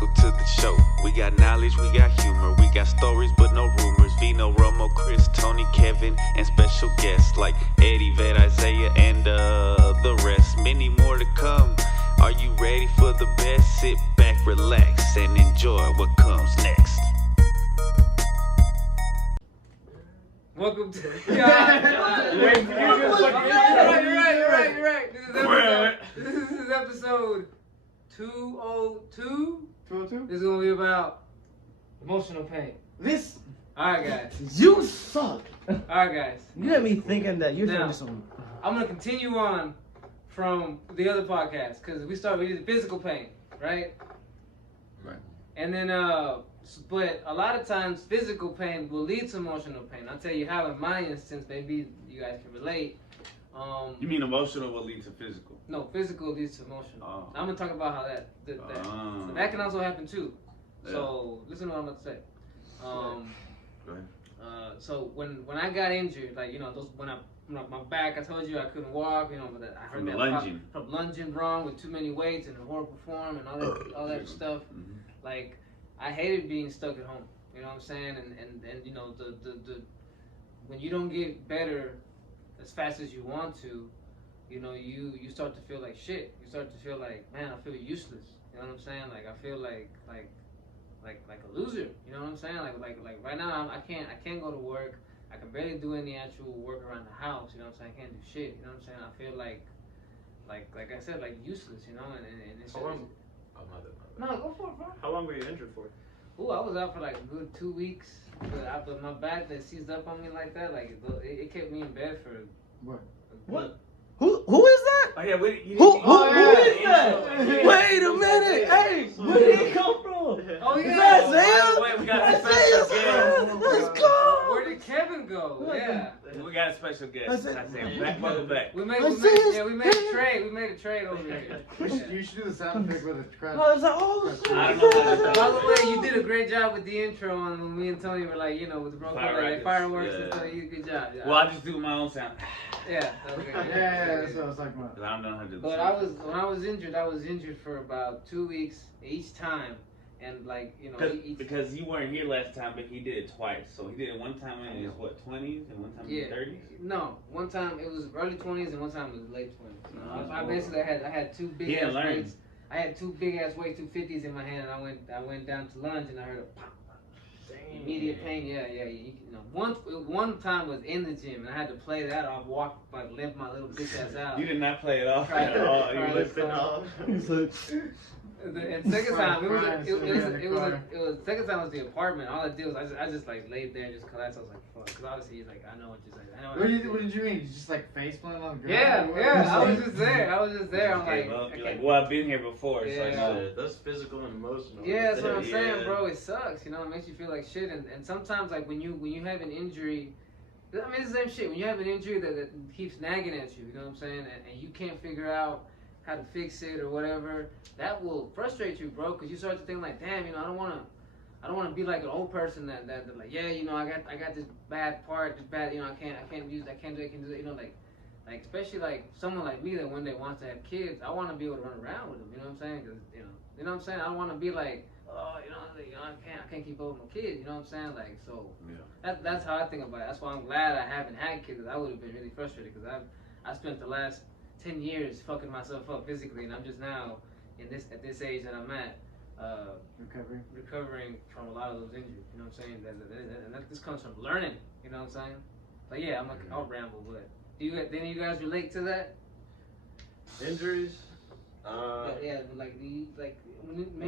Welcome to the show. We got knowledge, we got humor, we got stories but no rumors. Vino, Romo, Chris, Toney, Kevin, and special guests like Eddie, Vet, Isaiah, and the rest. Many more to come. Are you ready for the best? Sit back, relax, and enjoy what comes next. Welcome to. You're right. This is episode 202. 202? This is gonna be about emotional pain. This? Alright, guys. You suck. Alright, guys. You had me thinking that you're Now, doing some. I'm gonna continue on from the other podcast because we did physical pain, right? Right. And then, but a lot of times physical pain will lead to emotional pain. I'll tell you how in my instance, maybe you guys can relate. You mean emotional will lead to physical? No, physical leads to emotional. Oh. I'm gonna talk about how that can also happen too. Yeah. So listen to what I'm about to say. Go ahead. So when I got injured, like when my back, I told you I couldn't walk. But I heard From that lunging. from lunging wrong with too many weights and a horrible form and all that stuff. Mm-hmm. Like I hated being stuck at home. You know what I'm saying? And the when you don't get better as fast as you want to, you start to feel like shit. You start to feel like, man, I feel useless. You know what I'm saying? Like I feel like a loser. You know what I'm saying? Like right now I can't go to work. I can barely do any actual work around the house. You know what I'm saying? I can't do shit. You know what I'm saying? I feel like I said, like useless. And it's How long? Oh, no, go for it, bro. How long were you injured for? Ooh, I was out for like a good 2 weeks. But my back that seized up on me like that, like it kept me in bed for What? Who is that? Oh yeah, Who is that? Wait a minute. Hey, where did he come from? Oh Is yeah. that Isaiah? Wait, we got a special guest. Let's go. Where did Kevin go? Yeah. We got a special guest. That's it. I say welcome back. We made a trade. We made a trade over here. You should do the sound effect with a crowd. I was like, oh shit. I don't know how to By the way, you did a great job with the intro on when me and Toney were like, with the fireworks and stuff. You good job. Yeah. Well, I just do my own sound. Yeah. Okay. Yeah, that's what I was talking about. 'Cause I don't know how to do But when I was injured for about 2 weeks each time, and Because you weren't here last time, but he did it twice. So he did it one time in his 20s and one time in his 30s. No, one time it was early 20s and one time it was late 20s. I basically had two big ass weights. I had two big ass weights, 250s in my hand, and I went down to lunge and I heard a pop. Immediate pain, yeah. One time was in the gym and I had to play that off, limp my little bitch ass out. You did not play it off Right. at all. Right. You limped it off. And second time it was second time was the apartment. All I did was I just like laid there and just collapsed. I was like fuck, because obviously like I know what you're saying. What did you mean? You just like face plant on the ground? Yeah. I was just there. I'm like, You're like, well, I've been here before, so I Yeah. know. That's physical and emotional. yeah, that's what I'm saying, bro. It sucks. It makes you feel like shit. And sometimes like when you have an injury, I mean it's the same shit. When you have an injury that keeps nagging at you, you know what I'm saying, and you can't figure out how to fix it or whatever, that will frustrate you, bro, because you start to think like, damn, I don't want to be like an old person that like, yeah, I got this bad part, I can't do it, like especially like someone like me that one day wants to have kids, I want to be able to run around with them, you know what I'm saying? Because you know what I'm saying, I don't want to be like, oh, I can't keep up with my kids, you know what I'm saying? Like, so that's how I think about it. That's why I'm glad I haven't had kids, because I would have been really frustrated, because I spent the last 10 years fucking myself up physically, and I'm just now at this age that I'm at, recovering from a lot of those injuries. You know what I'm saying? And this comes from learning. You know what I'm saying? But yeah, I'll ramble. But any of you guys relate to that? Injuries? Well,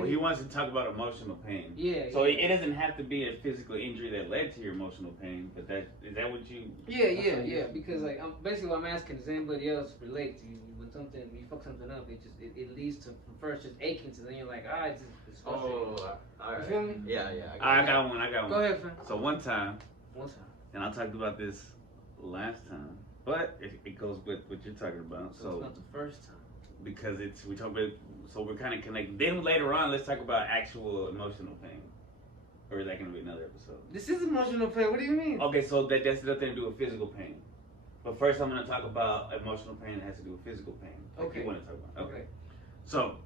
he wants to talk about emotional pain. Yeah. So it doesn't have to be a physical injury that led to your emotional pain, but is that what you? Yeah. Because like basically what I'm asking, does anybody else relate to you when you fuck something up? It leads to from first just aching, so then you're like, it's frustrating. Oh, all right. You feel me? Yeah. I got one. Go ahead, fam. So one time, And and I talked about this last time, but it goes with what you're talking about. so it's not the first time. Because we talk about, so we're kind of connected. Then later on, let's talk about actual emotional pain. Or is that going to be another episode? This is emotional pain. What do you mean? Okay, so that's nothing to do with physical pain. But first, I'm going to talk about emotional pain that has to do with physical pain. Like Okay. you want to talk about. Okay. So,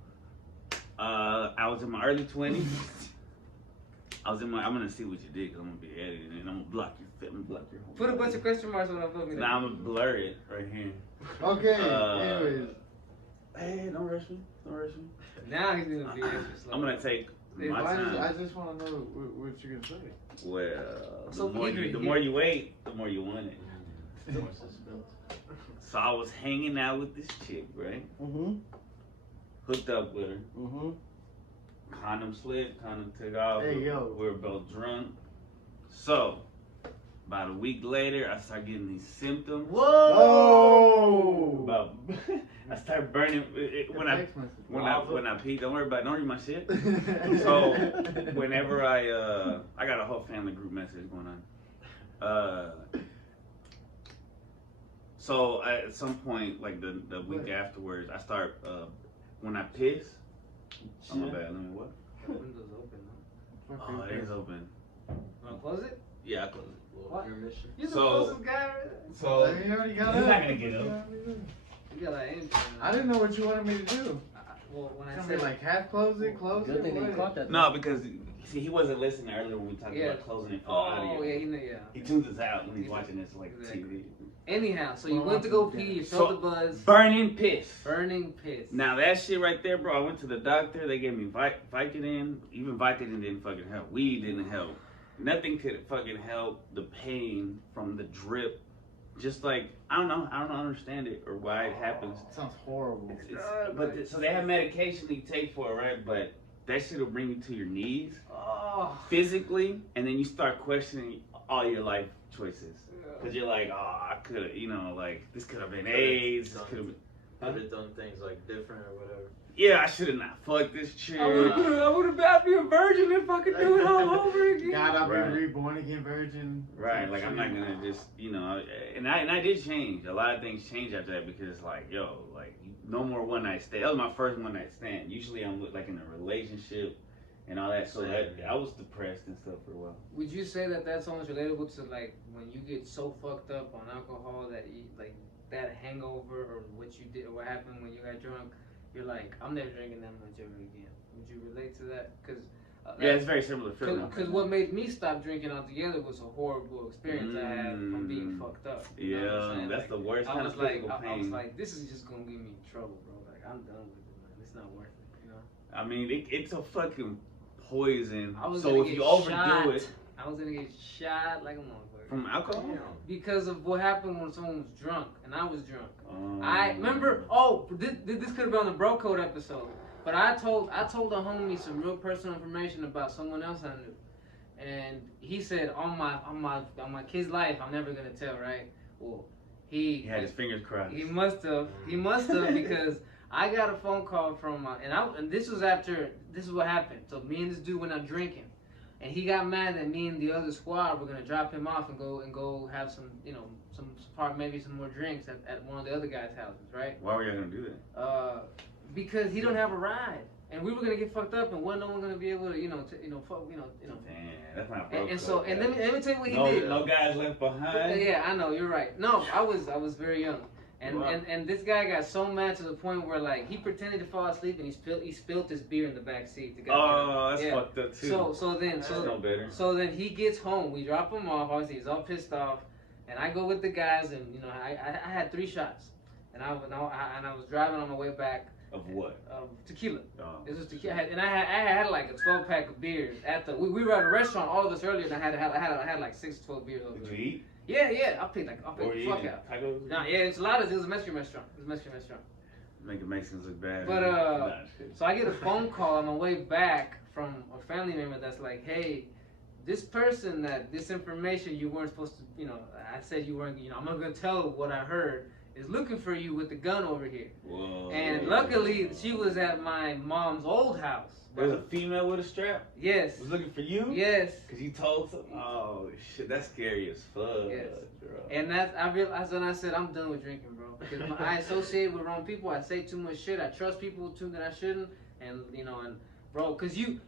I was in my early 20s. I'm gonna see what you did, cause I'm gonna be editing and I'm gonna block your whole. Put a bunch of question marks on that movie. Nah, I'm gonna blur it right here. Okay. Anyways. Hey, don't rush me. Now he's gonna be extra slow. I'm gonna take my time. I just want to know what you're gonna say. Well, So the more you wait, the more you want it. More suspense. So I was hanging out with this chick, right? Mm-hmm. Hooked up with her. Mm-hmm. Condom slipped, condom took off. Hey, yo. We were both drunk. So, about a week later, I started getting these symptoms. Whoa! I started burning when I pee. Don't read my shit. So whenever I got a whole family group message going on. So at some point, like the week afterwards, I start when I piss. Oh my bad. Let me what? The window's open. Oh, it is open. Wanna close it? Yeah, I close it. What? Intermission. You're the So- closest guy. So You already got he's up. not gonna get up. You got like anything. I didn't know what you wanted me to do. Well, when I I said said like half close it. Good thing they caught that. No, because see, he wasn't listening earlier when we talked Yeah. about closing it for the oh audio. yeah, yeah. He tunes us out when he's watching this like Exactly. TV. Anyhow, so you went to go pee. You felt the buzz. Burning piss. Burning piss. Now that shit right there, bro. I went to the doctor. They gave me Vicodin. Even Vicodin didn't fucking help. Weed didn't help. Nothing could fucking help the pain from the drip. Just like I don't understand it or why it happens. Sounds horrible. So they have medication that you take for it, right? But that shit will bring you to your knees Oh. physically, and then you start questioning all your life choices. Cause you're like, oh, I could, like this could have been AIDS. This could have been. Could have done things like different or whatever. Yeah, I should have not fucked this chick. I would have been a virgin if I could do it all over again. God, I'll be Right. reborn again, virgin. Right, like I'm not gonna just, and I did change. A lot of things changed after that because, like, no more one night stand. That was my first one night stand. Usually I'm like in a relationship and all that. So I was depressed and stuff for a while. Would you say that that's almost relatable to like when you get so fucked up on alcohol that you like that hangover or what you did or what happened when you got drunk? You're like, I'm never drinking that much ever again. Would you relate to that? Because Yeah, it's very similar feeling. Because what made me stop drinking altogether was a horrible experience I had from being fucked up. You know what I'm saying? That's Like, the worst I kind was of like, physical I was pain. like, this is just gonna get me in trouble, bro. Like, I'm done with it, man. It's not worth it, you know. I mean, it's a fucking poison. I was So gonna if get you overdo shot. it I was gonna get shot like a motherfucker. from alcohol, Because of what happened when someone was drunk and I was drunk. um, I remember. Oh, this could have been on the Bro Code episode. But I told a homie some real personal information about someone else I knew, and he said on my kid's life I'm never gonna tell. Right? Well, he had his fingers crossed. He must have because I got a phone call from and this was after this is what happened. So me and this dude went out drinking, and he got mad that me and the other squad were gonna drop him off and go have some maybe some more drinks at one of the other guys' houses, right? Why were you gonna do that? Because he don't have a ride, and we were gonna get fucked up, and no one gonna be able to, Damn, that's not broke. And so, and let me tell you what he no, did. No guys left behind. Yeah, I know, you're right. No, I was very young, and Wow. and this guy got so mad to the point where like he pretended to fall asleep, and he spilled his beer in the back seat. Oh, that's fucked up too. That's no better. So then he gets home. We drop him off. Obviously, he's all pissed off, and I go with the guys, and I had 3 shots, and I was driving on my way back. Of what? Tequila. Oh. This was tequila, and I had like a 12-pack of beers at the. We were at a restaurant, all of us earlier, and I had like 6 to 12 beers over Did there. you eat? Yeah. I paid the fuck out. Tacos? Nah, yeah, enchiladas. It was a Mexican restaurant. Making Mexicans look bad. But Nah, so I get a phone call on my way back from a family member that's like, hey, this person this information you weren't supposed to, I said you weren't, I'm not gonna tell what I heard, is looking for you with the gun over here. Whoa. And luckily, she was at my mom's old house. There was a female with a strap? Yes. Was looking for you? Yes. Because you told some. Oh, shit, that's scary as fuck. Yes. Bro. And I realized when I said, I'm done with drinking, bro. Because I associate with wrong people. I say too much shit. I trust people too that I shouldn't. And, and bro. Cause you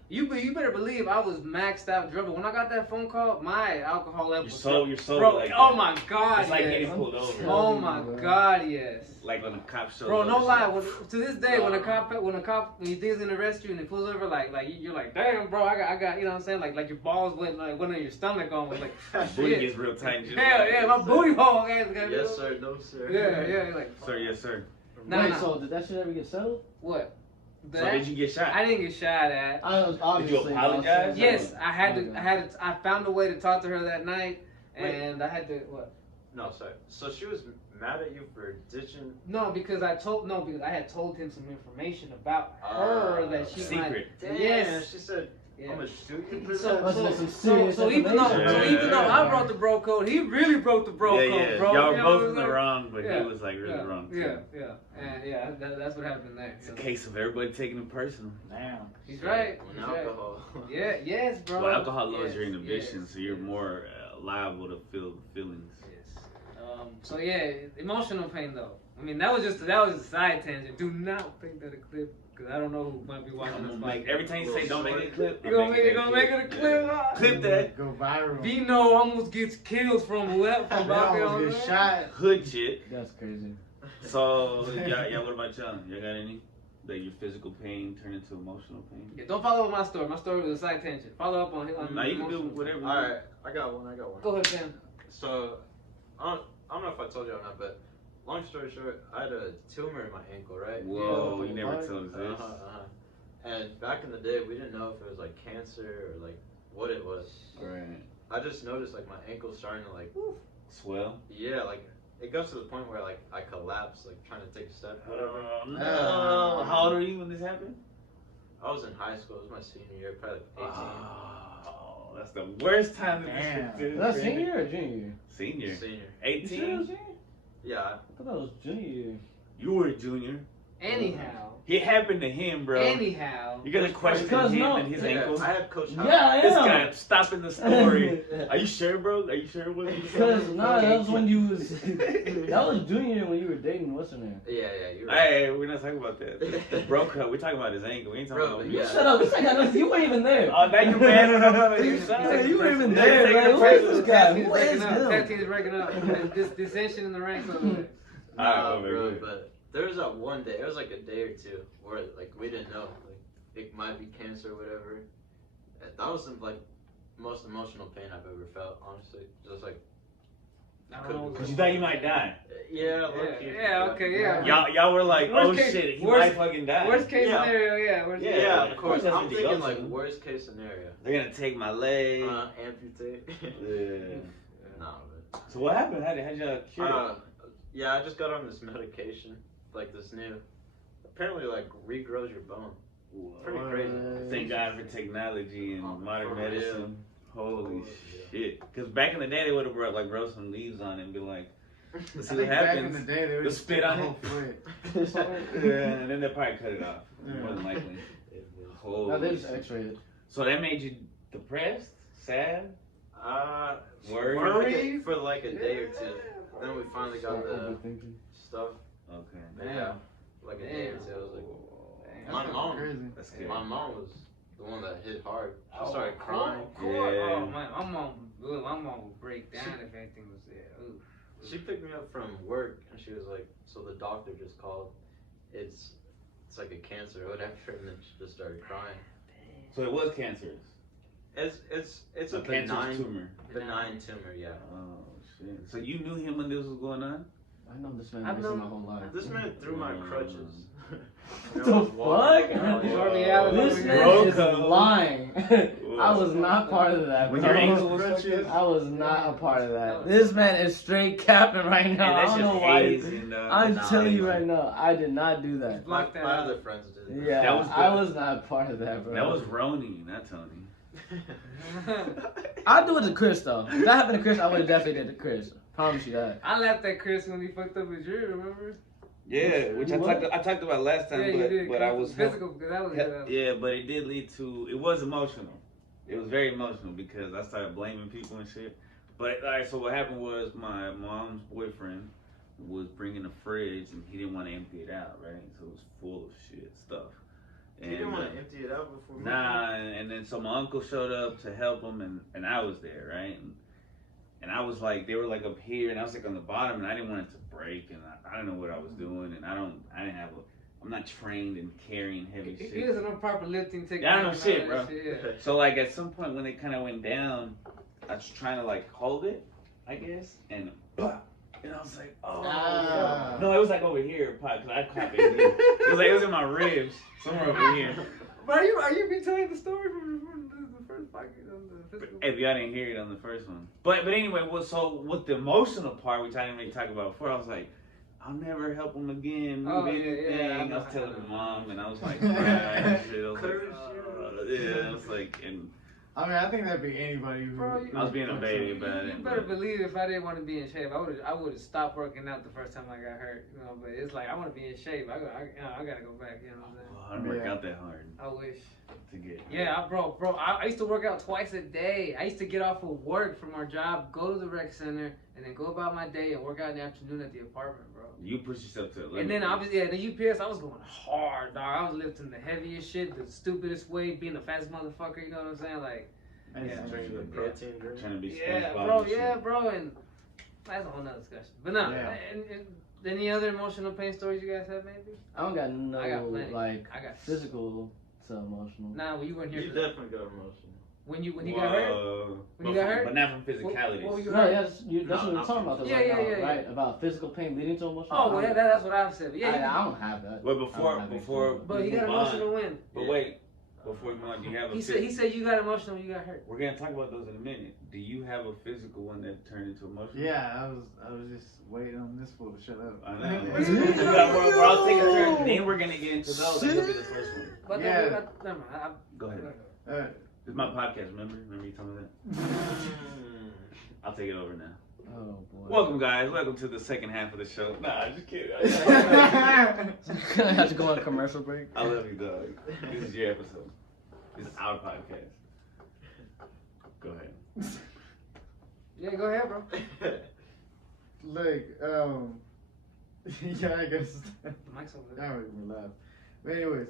better believe I was maxed out drunk. When I got that phone call, my alcohol level. You're so bro. like Oh that. my God. It's like yes. getting pulled over. Oh my God, yes. Like when the cop shows Bro, up. no it's lie. like- To this day, when you think he's gonna arrest you and he pulls over, like you're like, damn, bro, I got, you know what I'm saying? Like your balls went on your stomach almost, like, Booty shit. gets real tight. Hell yeah, my booty hole, guys. Yes sir, no sir. Yeah, like. Sir, yes, sir. Nah, Wait, nah. so did that shit ever get settled? What? So did you get shot? I didn't get shot at. I was obviously. apologize? Yes, I found a way to talk to her that night, and I had to what? No, sorry. So she was mad at you for ditching. No, because I had told him some information about her that she might. Secret. Damn, Yes. she said, Yeah. I'm gonna shoot you for So, that. so even though Yeah. I broke the bro code, he really broke the bro code, bro. Y'all You were know both what in the I'm wrong, but Yeah. he was like really wrong. Too. saying? And that's what happened there. It's a case of everybody taking it personal. Damn. He's right. When He's right. alcohol. Yeah, yes, bro. Well, alcohol lowers Yes, your inhibition, yes, so you're yes. more liable to feel the feelings. Yes. So yeah, emotional pain though. I mean, that was just a side tangent. Do not make that a clip because I don't know who might be watching this. Like every time you say don't make it a clip, You gonna make it a clip? Clip that. Go viral. Vino almost gets kills from left from They out there. almost get shot. Hood shit. That's crazy. So yeah. What about y'all? Y'all got any? That your physical pain turned into emotional pain? Yeah, don't follow up my story. My story was a side tangent. Follow up on Now you can do emotional. whatever. you Alright, I got one. Go ahead, Sam. So, I don't know if I told you or not, but long story short, I had a tumor in my ankle, right? Whoa, Yeah. you never told us this. And back in the day, we didn't know if it was like cancer or like what it was. Right. I just noticed like my ankle's starting to like, Swell. yeah, like it got to the point where like I collapsed, like trying to take a step, whatever. No. How old are you when this happened? I was in high school. It was my senior year, probably like 18. Oh, that's the worst time to Damn. be Was that senior or junior year? Senior. Senior. You sure it 18? was junior? Yeah. I thought that was junior year. You were a junior. Anyhow. It happened to him, bro. Anyhow. You're gonna question Because him no- and his Yeah, ankles? I had Coach. Yeah, I This am. guy stopping the story. Are you sure, bro? Are you sure it wasn't? Because nah, that was when you was that was junior year when you were dating what's her name? Yeah, you're right. Hey, we're not talking about that. Bro cut. We're talking about his ankle. We ain't talking Bro, about yeah. you. Shut up! This guy got nothing. You weren't even there. Oh, now you mad when I'm on your side. Yeah, you weren't even Yeah, there. taking Like, the who person. is this guy? Team's Who breaking is up. him? That team's breaking up. This dissension in the ranks over there. Nah, Alright, bro, wait. but there was that one day, it was like a day or two, where like we didn't know, like it might be cancer or whatever. That was some like most emotional pain I've ever felt, honestly. Just like, I don't know. Because you thought you might die. yeah, Okay, yeah. Y'all were like, oh Worst case- shit, he worst- might fucking die. Worst case Yeah. scenario, yeah. Worst case. Yeah, of of course, course. that's I'm what you thinking go like to. worst case scenario. They're gonna take my leg. Amputate. Yeah. Nah, So what happened? How'd y'all but cure? yeah, I just got on this medication, like this new. Apparently, like regrows your bone. Pretty crazy. Thank God for technology and modern for medicine. Holy Yeah. shit. Because back in the day, they would have brought some leaves on it and be like, let's I see what think back in happens. the day, they would They'll just spit on the it. whole foot. Yeah, and then they'll probably cut it off. More than likely. No, Holy they just shit. X-rayed it. So that made you depressed? Sad? For Worried? for like a day or two. Then we finally got Start the overthinking. stuff. Okay. Yeah, like a day or two. I was like, That's my fucking mom. crazy. That's good. My mom was the one that hit hard. She Oh, started crying. Yeah. Yeah. Oh man, my mom would break down if anything was there. Ooh. She picked me up from work and she was like, so the doctor just called. It's like a cancer or whatever, and then she just started crying. So it was cancerous. It's a cancerous benign tumor. yeah. Oh shit. So you knew him when this was going on? I know this man I've basically my known- whole life. This man threw my crutches. What And I was the walking fuck? around. Your reality. This man Bro is code. lying. I was not part of that. When bro. your ankle was fucked up? I was not a part of that. This man is straight capping right now. I don't know why. I'm Nah, telling you nah. right now, I did not do that. My Block that other out. friends did. Yeah, That was I good. was not part of that, bro. That was Roni, not Toney. I'd do it to Chris though. If that happened to Chris, I would have definitely did it to Chris. Promise you that. I laughed at Chris when he fucked up his ear. Remember? Yeah, which I talked about last time, Yeah, you did. but I was physical because that was. yeah, but it did lead to it was emotional. It was very emotional because I started blaming people and shit. But alright, so what happened was my mom's boyfriend was bringing a fridge and he didn't want to empty it out, right? So it was full of shit stuff. And, you didn't want to empty it out before. Nah, and then so my uncle showed up to help him, and I was there, right? And I was like, they were like up here, and I was like on the bottom, and I didn't want it to break, and I didn't know what I was doing, and I'm not trained in carrying heavy shit. He doesn't know proper lifting technique. Yeah, I don't know shit, bro. Shit, yeah. So like at some point when they kind of went down, I was trying to like hold it, I guess, and I was like, oh. No, it was like over here, because I caught it. It was in my ribs, somewhere over here. But are you retelling the story from the first podcast on the physical? If y'all didn't hear it on the first one. But anyway, so with the emotional part, which I didn't really talk about before, I was like, I'll never help him again. Move anything. Yeah, I was telling my mom, and I was like, I was like, and I mean, I think that'd be anybody who. Bro, I was being a baby about it. You better believe if I didn't want to be in shape, I would have stopped working out the first time I got hurt. You know, but it's like I want to be in shape. I gotta go back. You know what I'm saying? I don't work out that hard I wish. to get. Yeah, bro. I used to work out twice a day. I used to get off of work from our job, go to the rec center, and then go about my day and work out in the afternoon at the apartment, bro. You push yourself to a limit. And then obviously, the UPS, I was going hard, dog. I was lifting the heaviest shit, the stupidest weight, being the fastest motherfucker. You know what I'm saying? Like, Protein drink. Trying to be yeah, SpongeBob bro. and shit. Yeah, bro. And that's a whole nother discussion. But no, and any other emotional pain stories you guys have, maybe? I don't got no I got plenty. like I got physical to emotional. Nah, well, you weren't here. You for that. definitely got emotional. When you got hurt? When you got hurt? But not from physicality. What were you No, hurt? yes, that's what we're talking about. Though, Yeah, right yeah, now, yeah, right? yeah. About physical pain leading to emotional. Oh, well, that's what I've said. But yeah, I don't have that. Well, I don't have before. but you got move on. emotional when? But wait, before you move on, do you have a? He said you got emotional when you got hurt. We're gonna talk about those in a minute. Do you have a physical one that turned into emotional? Yeah, I was just waiting on this fool to shut up. I know. We're all taking turns. Then we're gonna get into those. That'll be the first one. But Yeah. never mind. Go ahead. Alright. This is my podcast. Remember you told me that. I'll take it over now. Oh boy. Welcome, guys. Welcome to the second half of the show. Nah, just kidding. I have to go on a commercial break. I love you, dog. This is your episode. This is our podcast. Go ahead. Yeah, go ahead, bro. Look, yeah, I guess. The mic's over That there. made me laugh. But anyways,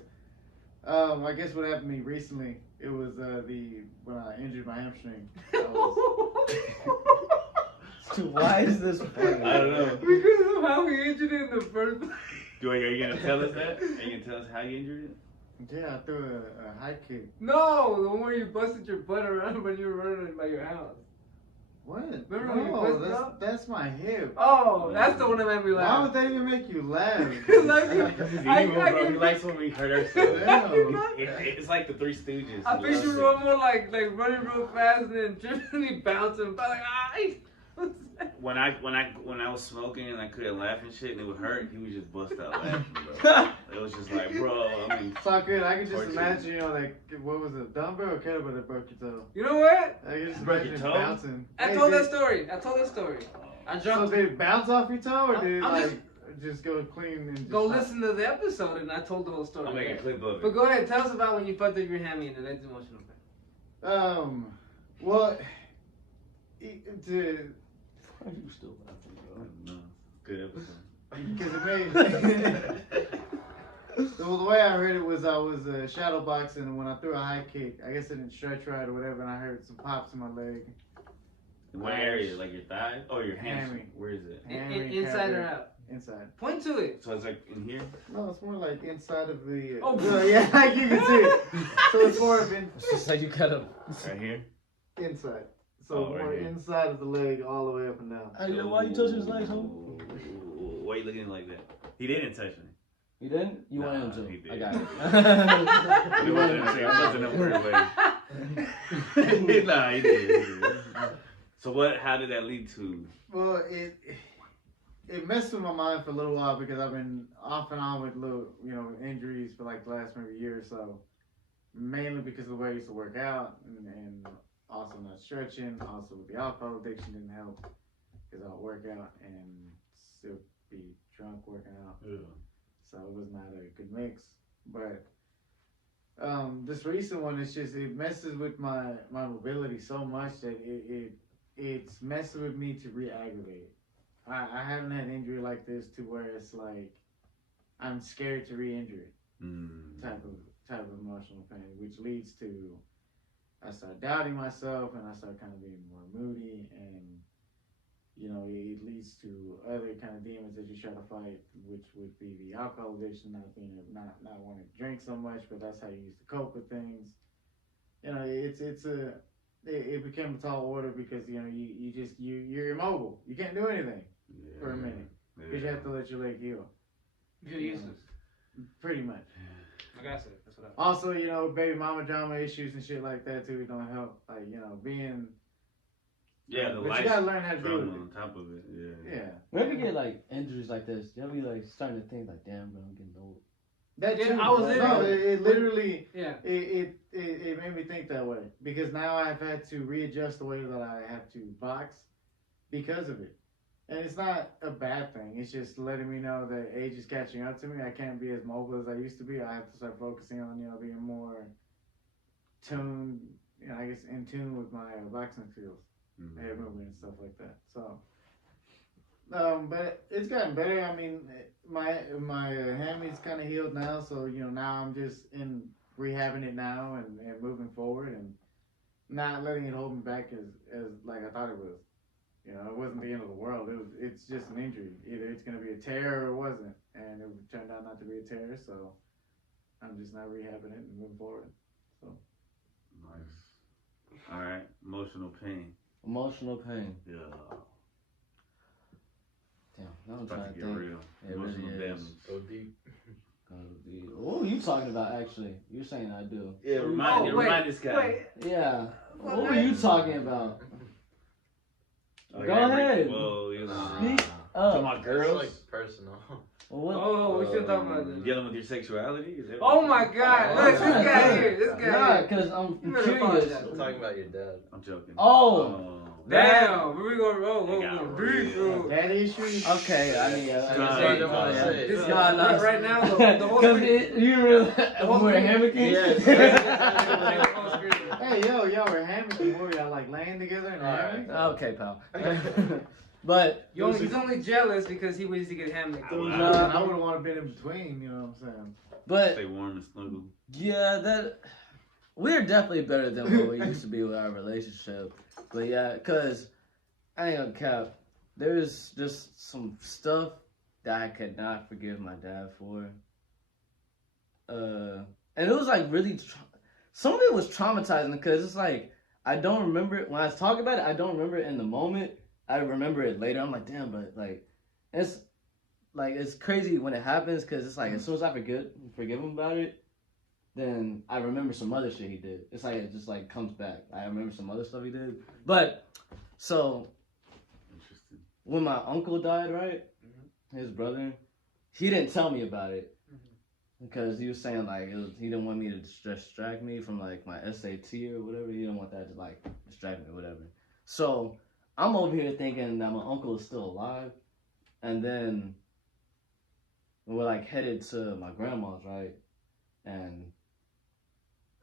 I guess what happened to me recently, it was when I injured my hamstring. Dude, why is this funny? I don't know. Because of how we injured it in the first place. Are you gonna tell us that? Are you gonna tell us how you injured it? Yeah, I threw a high kick. No, the one where you busted your butt around when you were running by your house. What? Remember when you busted that's, up? that's my hip. Oh, that's the one that made me Why laugh. would that even make you laugh? This is I- evil, I bro. can- He likes when we hurt ourselves. Yeah. It's like the Three Stooges. I He picture loves it. Romo like running real fast and then tripping and he bouncing. But like, what's that? When I was smoking and I couldn't laugh and shit and it would hurt, he would just bust out laughing, bro. It was just like, bro, I mean, So good. I could just Torture. imagine, like, what was it, dumbbell or kettlebell that broke your toe? You know what? I could just Broke imagine your it toe? bouncing. I Hey, told did- that story. I So dropped. did it bounce off your toe, or did it I'm like just go clean and just Go stop? listen to the episode and I told the whole story. I'll make a there. clip of But it. go ahead, tell us about when you fucked up your hammy and that's emotional pain. Well, Why are you still laughing, bro? No, good episode. because it made. Well, the way I heard it was I was shadow boxing, and when I threw a high kick, I guess it didn't stretch right or whatever, and I heard some pops in my leg. In what area? Like your thigh? Oh, your hamstring. Hammy. Where is it? Hammy, Inside or calf, out? Inside. Point to it. So it's like in here? No, it's more like inside of the. Oh. Yeah, like you can see it. So it's more of It's just like you gotta. Right here? inside. So Oh, right more here. inside of the leg, all the way up and down. Hey, yo, why you touching his legs, homie? Why are you looking like that? He didn't touch me. You didn't? You Nah, wanted him he to. did. I got It it. wasn't a word away. Nah, he did. So how did that lead to? Well, it messed with my mind for a little while because I've been off and on with little, injuries for like the last maybe year or so. Mainly because of the way I used to work out and also not stretching. Also with the alcohol addiction didn't help because I would work out and still be drunk working out. Yeah. So it was not a good mix. But this recent one, it messes with my mobility so much that it's messing with me to re-aggravate. I haven't had an injury like this to where it's like I'm scared to re-injure it type of type of emotional pain, which leads to I start doubting myself and I start kind of being more moody, and it leads to other kind of demons that you try to fight, which would be the alcohol addiction, not wanting to drink so much, but that's how you used to cope with things. It became a tall order because you're immobile. You can't do anything for a minute because you have to let your leg heal. You're useless. Pretty much. Like I said, that's what I. Also, baby mama drama issues and shit like that too don't help. Like being. Yeah, the but life you gotta learn how to deal with on it. top of it. Yeah. Whenever you get like injuries like this, you'll be like starting to think like, damn, bro, I'm getting old. That Yeah, too. I was it literally. Yeah. It made me think that way because now I've had to readjust the way that I have to box because of it, and it's not a bad thing. It's just letting me know that age is catching up to me. I can't be as mobile as I used to be. I have to start focusing on being more tuned. I guess in tune with my boxing skills. Head movement and stuff like that. So, but it's gotten better. I mean, my hammies kind of healed now, so now I'm just in rehabbing it now and moving forward and not letting it hold me back as like I thought it was. It wasn't the end of the world. It's just an injury. Either it's gonna be a tear or it wasn't, and it turned out not to be a tear. So I'm just now rehabbing it and moving forward. So nice. All right, emotional pain. Emotional pain. Yeah. Damn, now I'm About trying to to get think. real. It Emotional really damage. is. Go deep. What were you talking about, actually? You're saying I do. Yeah, remind this guy. Wait. Yeah. What were you talking about? Oh, Go ahead. Whoa, you Speak to up. my It's girls. like personal. What? Oh, we should talk about this. Dealing with your sexuality? Is that Oh my God! Look, this guy here. This guy Nah, here. because I'm You better curious. apologize. I'm talking about your dad. I'm joking. Oh. Damn, where we going? It got real. that issue. Okay, I mean, This Nah, guy, nah. right now, the whole screen. You really whole we're screen. hammocking? Yes. Hey, y'all were hammocking. Were y'all like laying together in a hammock? Okay, pal. But He's only jealous because he wishes he could hammock. Well, I wouldn't want to be in between. You know what I'm saying? but Stay warm and snuggle. yeah, that we're definitely better than what we used to be with our relationship. But yeah, cause I ain't gonna cap. There's just some stuff that I could not forgive my dad for. And it was like really, some of it was traumatizing because it's like I don't remember it when I talk about it. I don't remember it in the moment. I remember it later. I'm like, damn, but like, it's crazy when it happens because it's like as soon as I forgive him about it, then I remember some other shit he did. It's like it just like comes back. I remember some other stuff he did. But so Interesting. when my uncle died, right, his brother, he didn't tell me about it because he was saying like he didn't want me to distract me from like my SAT or whatever. He didn't want that to like distract me or whatever. So I'm over here thinking that my uncle is still alive, and then we're like headed to my grandma's, right? And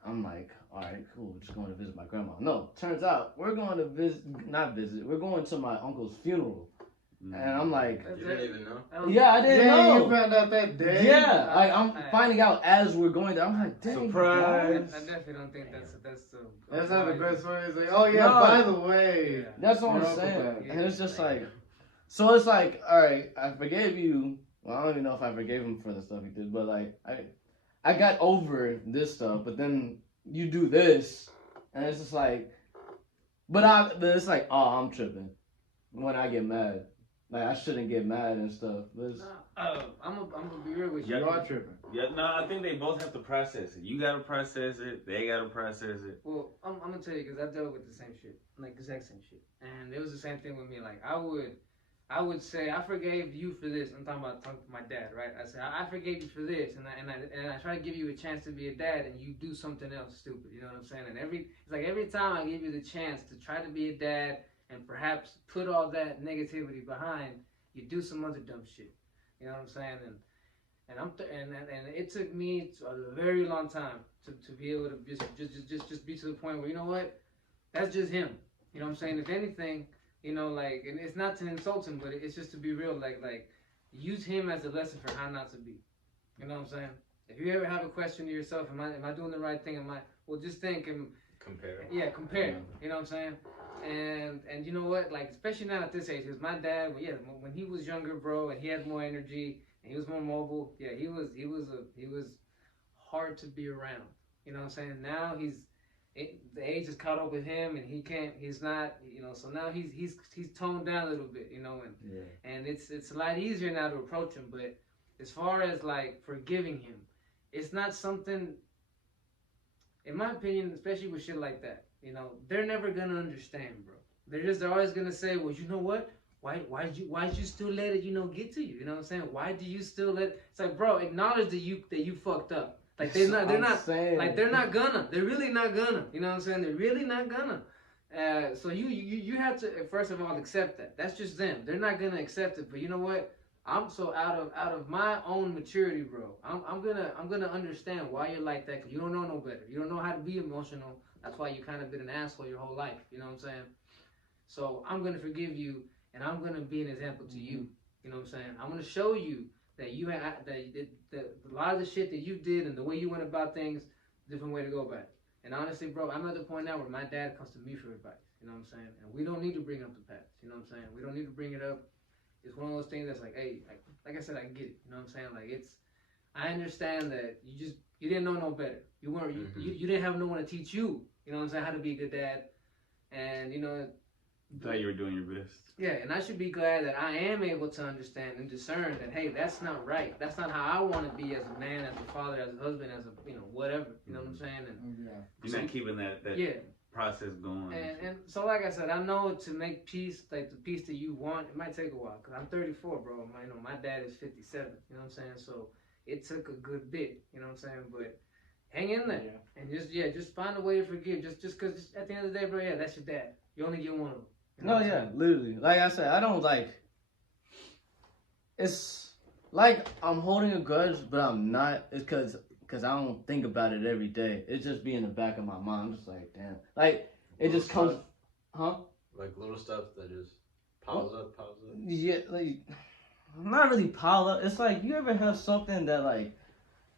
I'm like, all right, cool, we're just going to visit my grandma. No, turns out we're going to we're going to my uncle's funeral. And I'm like, You didn't even know? yeah, I didn't know. You found out that day. Yeah, I'm finding out as we're going there. I'm like, dang, Surprise. I definitely don't think that's That's not the best way. It's like, oh yeah, No. by the way. Yeah. That's what Your I'm uncle saying. died. And it's just like, so it's like, all right, I forgave you. Well, I don't even know if I forgave him for the stuff he did, but like, I got over this stuff, but then you do this, and it's just like, but it's like, oh, I'm tripping when I get mad. Like, I shouldn't get mad and stuff. But it's, I'm gonna be real with you. You are tripping. Yeah, no, I think they both have to process it. You gotta process it. They gotta process it. Well, I'm gonna tell you because I dealt with the same shit, like exact same shit, and it was the same thing with me. Like I would say I forgave you for this. I'm talking to my dad, right? I say I forgave you for this, and I try to give you a chance to be a dad, and you do something else stupid. You know what I'm saying? And every time I give you the chance to try to be a dad and perhaps put all that negativity behind, you do some other dumb shit. You know what I'm saying? And it took me a very long time to be able to just be to the point where, you know what, that's just him. You know what I'm saying? If anything, you know, like, and it's not to insult him, but it's just to be real. Like use him as a lesson for how not to be. You know what I'm saying? If you ever have a question to yourself, am I doing the right thing? Well, just think and Compare. yeah, compare. You know what I'm saying? And you know what? Like, especially now at this age, because my dad, when he was younger, bro, and he had more energy and he was more mobile. Yeah, he was hard to be around. You know what I'm saying? Now the age has caught up with him, and he's not, you know. So now he's toned down a little bit, you know, and it's a lot easier now to approach him. But as far as like forgiving him, it's not something. In my opinion, especially with shit like that, you know, they're never gonna understand, bro. They're always gonna say, well, you know what? Why'd you still let it, you know, get to you? You know what I'm saying? Why do you still let? It's like, bro, acknowledge that you fucked up. Like they're not gonna. They're really not gonna. You know what I'm saying? They're really not gonna. So you have to first of all accept that. That's just them. They're not gonna accept it. But you know what? I'm so out of my own maturity, bro. I'm gonna understand why you're like that, because you don't know no better. You don't know how to be emotional. That's why you kind of been an asshole your whole life. You know what I'm saying? So I'm gonna forgive you, and I'm gonna be an example to you. You know what I'm saying? I'm gonna show you that you had that a lot of the shit that you did and the way you went about things, different way to go about it. And honestly, bro, I'm at the point now where my dad comes to me for advice. You know what I'm saying? And we don't need to bring up the past. You know what I'm saying? We don't need to bring it up. It's one of those things that's like, hey, like I said, I get it. You know what I'm saying? Like I understand that you didn't know no better. You didn't have no one to teach you. You know what I'm saying? How to be a good dad. And you know, thought you were doing your best. yeah, and I should be glad that I am able to understand and discern that, hey, that's not right. That's not how I want to be as a man, as a father, as a husband, as a, you know, whatever. You know what I'm saying? And you're not keeping that process going. And so, like I said, I know to make peace, like the peace that you want, it might take a while. Because I'm 34, bro. My dad is 57. You know what I'm saying? So it took a good bit. You know what I'm saying? But hang in there. And just find a way to forgive. Just because at the end of the day, bro, that's your dad. You only get one of them. You know literally. Like I said, I don't like. It's like I'm holding a grudge, but I'm not. It's because I don't think about it every day. It just be in the back of my mind. I'm just like, damn. Like it just comes, huh? Like little stuff that just piles up. Yeah, like not really pile up. It's like, you ever have something that like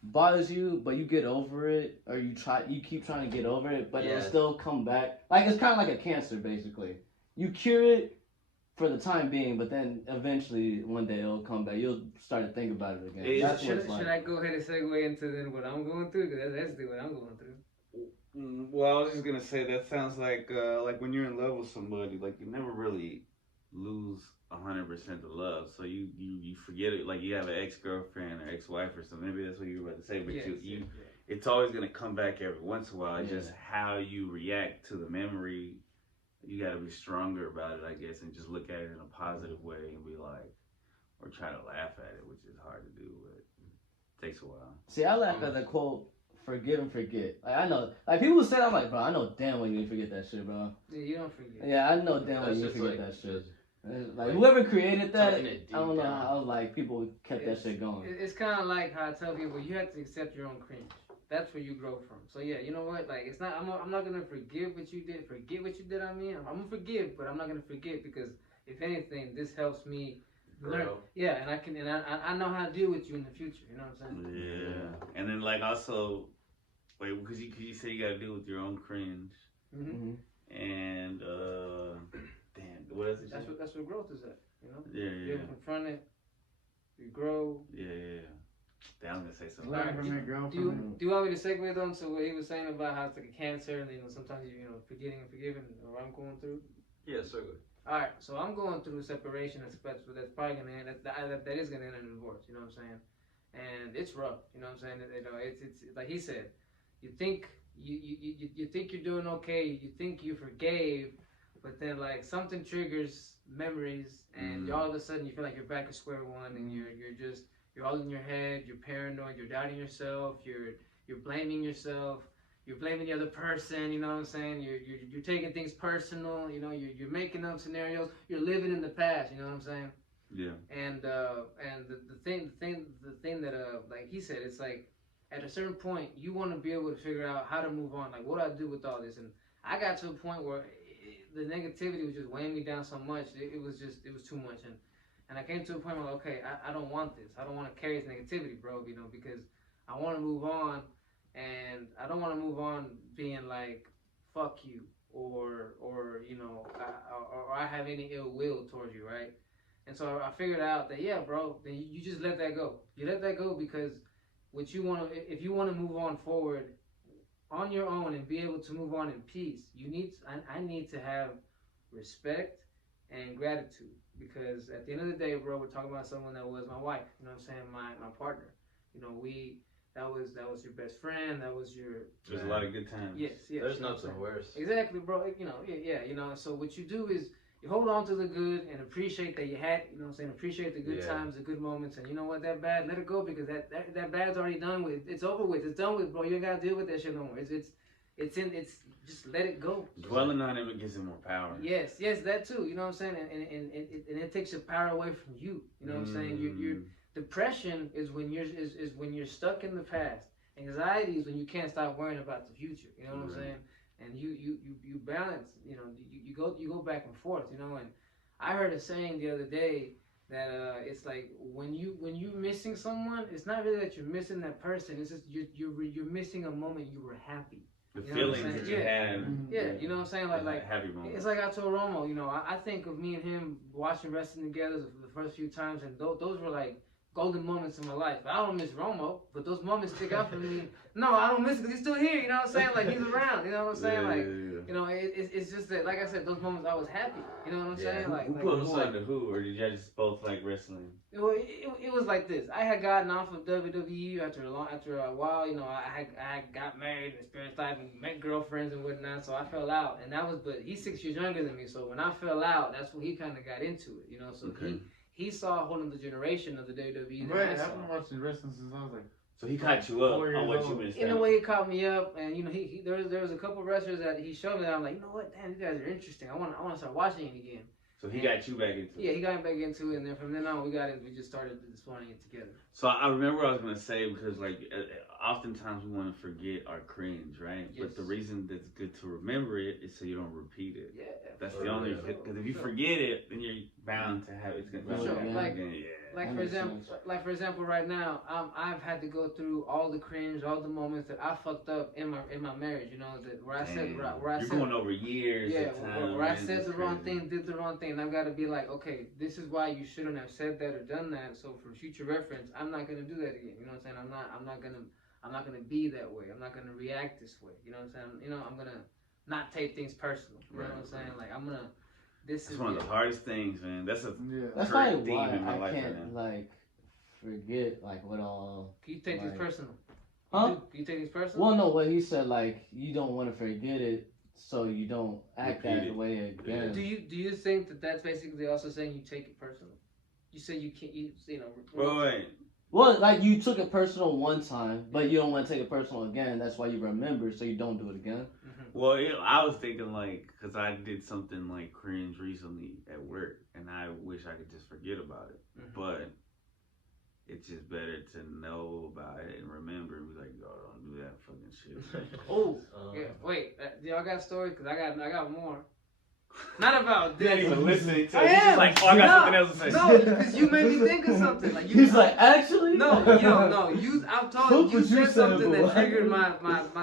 bothers you, but you get over it, or you keep trying to get over it, but it'll still come back. Like it's kind of like a cancer, basically. You cure it for the time being, but then eventually one day it'll come back. You'll start to think about it again. That's what it's like. Should I go ahead and segue into then what I'm going through? Because that's what I'm going through. Well, I was just gonna say that sounds like when you're in love with somebody, like you never really lose 100% of love. So you forget it. Like you have an ex-girlfriend or ex-wife or something. Maybe that's what you were about to say. But it's always gonna come back every once in a while. It's just how you react to the memory. You gotta be stronger about it, I guess, and just look at it in a positive way and be like, or try to laugh at it, which is hard to do, but it takes a while. See, I laugh at the quote, "Forgive and forget." Like I know, like people say, I'm like, bro, I know damn well you didn't forget that shit, bro. Yeah, you don't forget. Yeah, I know damn well you didn't forget that shit. Like whoever created that, I don't know how like people kept that shit going. It's kind of like how I tell people, you have to accept your own cringe. That's where you grow from. So yeah, you know what? Like it's not. I'm not gonna forgive what you did. Forget what you did on me. I'm gonna forgive, but I'm not gonna forget, because if anything, this helps me learn. Yeah, and I know how to deal with you in the future. You know what I'm saying? Yeah, and then like also, wait, because you say you gotta deal with your own cringe. Mm-hmm. And damn, what else? That's what growth is at. You know? Yeah. You confront it. You grow. Yeah. Damn, I'm gonna say something. Do you want me to segue though to what he was saying about how it's like a cancer, and sometimes you forgetting and forgiving, or what I'm going through? Yeah, segue. All right, so I'm going through a separation that's probably gonna end. That is gonna end in a divorce. You know what I'm saying? And it's rough. You know what I'm saying? It's like he said. You think you think you're doing okay. You think you forgave, but then like something triggers memories, and all of a sudden you feel like you're back at square one, and you're all in your head. You're paranoid. You're doubting yourself. You're blaming yourself. You're blaming the other person. You know what I'm saying? You're taking things personal. You're making up scenarios. You're living in the past. You know what I'm saying? Yeah. And the thing that like he said, it's like at a certain point you want to be able to figure out how to move on. Like, what do I do with all this? And I got to a point where the negativity was just weighing me down so much. It was too much. And I came to a point where, okay, I don't want this. I don't want to carry this negativity, bro, because I want to move on, and I don't want to move on being like, fuck you, or you know, or I have any ill will towards you, right? And so I figured out that yeah, bro, then you just let that go. You let that go because what you want to, if you want to move on forward on your own and be able to move on in peace, you need. I need to have respect and gratitude because at the end of the day, bro, we're talking about someone that was my wife. You know what I'm saying? My partner. You know, that was your best friend. That was your. There's a lot of good times. Yes. There's you know nothing worse. Exactly, bro. You know, yeah. You know, so what you do is you hold on to the good and appreciate that you had. You know what I'm saying? Appreciate the good times, the good moments, and you know what? That bad, let it go because that bad's already done with. It's over with. It's done with, bro. You ain't gotta deal with that shit no more. It's just let it go. Dwelling on it gives it more power. Yes, that too. You know what I'm saying? And it takes your power away from you. You know what I'm saying? Your depression is when you're stuck in the past. Anxiety is when you can't stop worrying about the future. You know what I'm saying? And you balance. You know, you go back and forth. You know, and I heard a saying the other day that it's like when you're missing someone, it's not really that you're missing that person. It's just you're missing a moment you were happy. The feelings that you had. Yeah, you know what I'm saying? Like happy moments. It's like I told Romo, you know, I think of me and him watching wrestling together the first few times, and those were like golden moments in my life. I don't miss Romo, but those moments stick out for me. No, I don't miss it because he's still here, you know what I'm saying? Like, he's around, you know what I'm saying? Like, you know, it's just that, like I said, those moments I was happy, you know what I'm saying? Like, who put who under who, or did you just both like wrestling? It was like this. I had gotten off of WWE after a while, you know, I got married and experienced life and met girlfriends and whatnot, so I fell out. And but he's 6 years younger than me, so when I fell out, that's when he kind of got into it, you know, so he saw a whole other generation of the WWE. Wait, I've been watching wrestling since I was like. So he caught you up on what you missed. In a way, he caught me up, and you know, there was a couple wrestlers that he showed me that I'm like, you know what, damn, these guys are interesting. I want to start watching it again. So he got you back into it. Yeah, he got me back into it, and then from then on, we just started exploring it together. So I remember what I was gonna say because like oftentimes we want to forget our cringe, right? Yes. But the reason that's good to remember it is so you don't repeat it. Yeah. That's the only because if you forget it, then you're bound to have it's gonna again. Like for example, right now, I've had to go through all the cringe, all the moments that I fucked up in my marriage. You know, where I said going over years. Yeah, where I said the wrong thing, did the wrong thing, and I've got to be like, okay, this is why you shouldn't have said that or done that. So for future reference, I'm not gonna do that again. You know what I'm saying? I'm not gonna be that way. I'm not gonna react this way. You know what I'm saying? You know, I'm gonna not take things personal. You know what I'm saying? Like I'm gonna. That's one of the hardest things, man. That's probably why I can't like forget like what all. Can you take things personal? Huh? Can you take things personal? Well, no. What he said, like you don't want to forget it, so you don't act that way again. Do you think that that's basically also saying you take it personal? You say you can't. You know. Wait. Well, like you took it personal one time, but you don't want to take it personal again. That's why you remember, so you don't do it again. Well, I was thinking like, cause I did something like cringe recently at work, and I wish I could just forget about it. But it's just better to know about it and remember and be like, yo, don't do that fucking shit. Yeah. Wait, do y'all got stories? Cause I got more. Not about this. Not even listening to it. He's just like, oh, I got something else to say. No, because you made me think of something. Like he's like, actually? No. I've told you said something that triggered my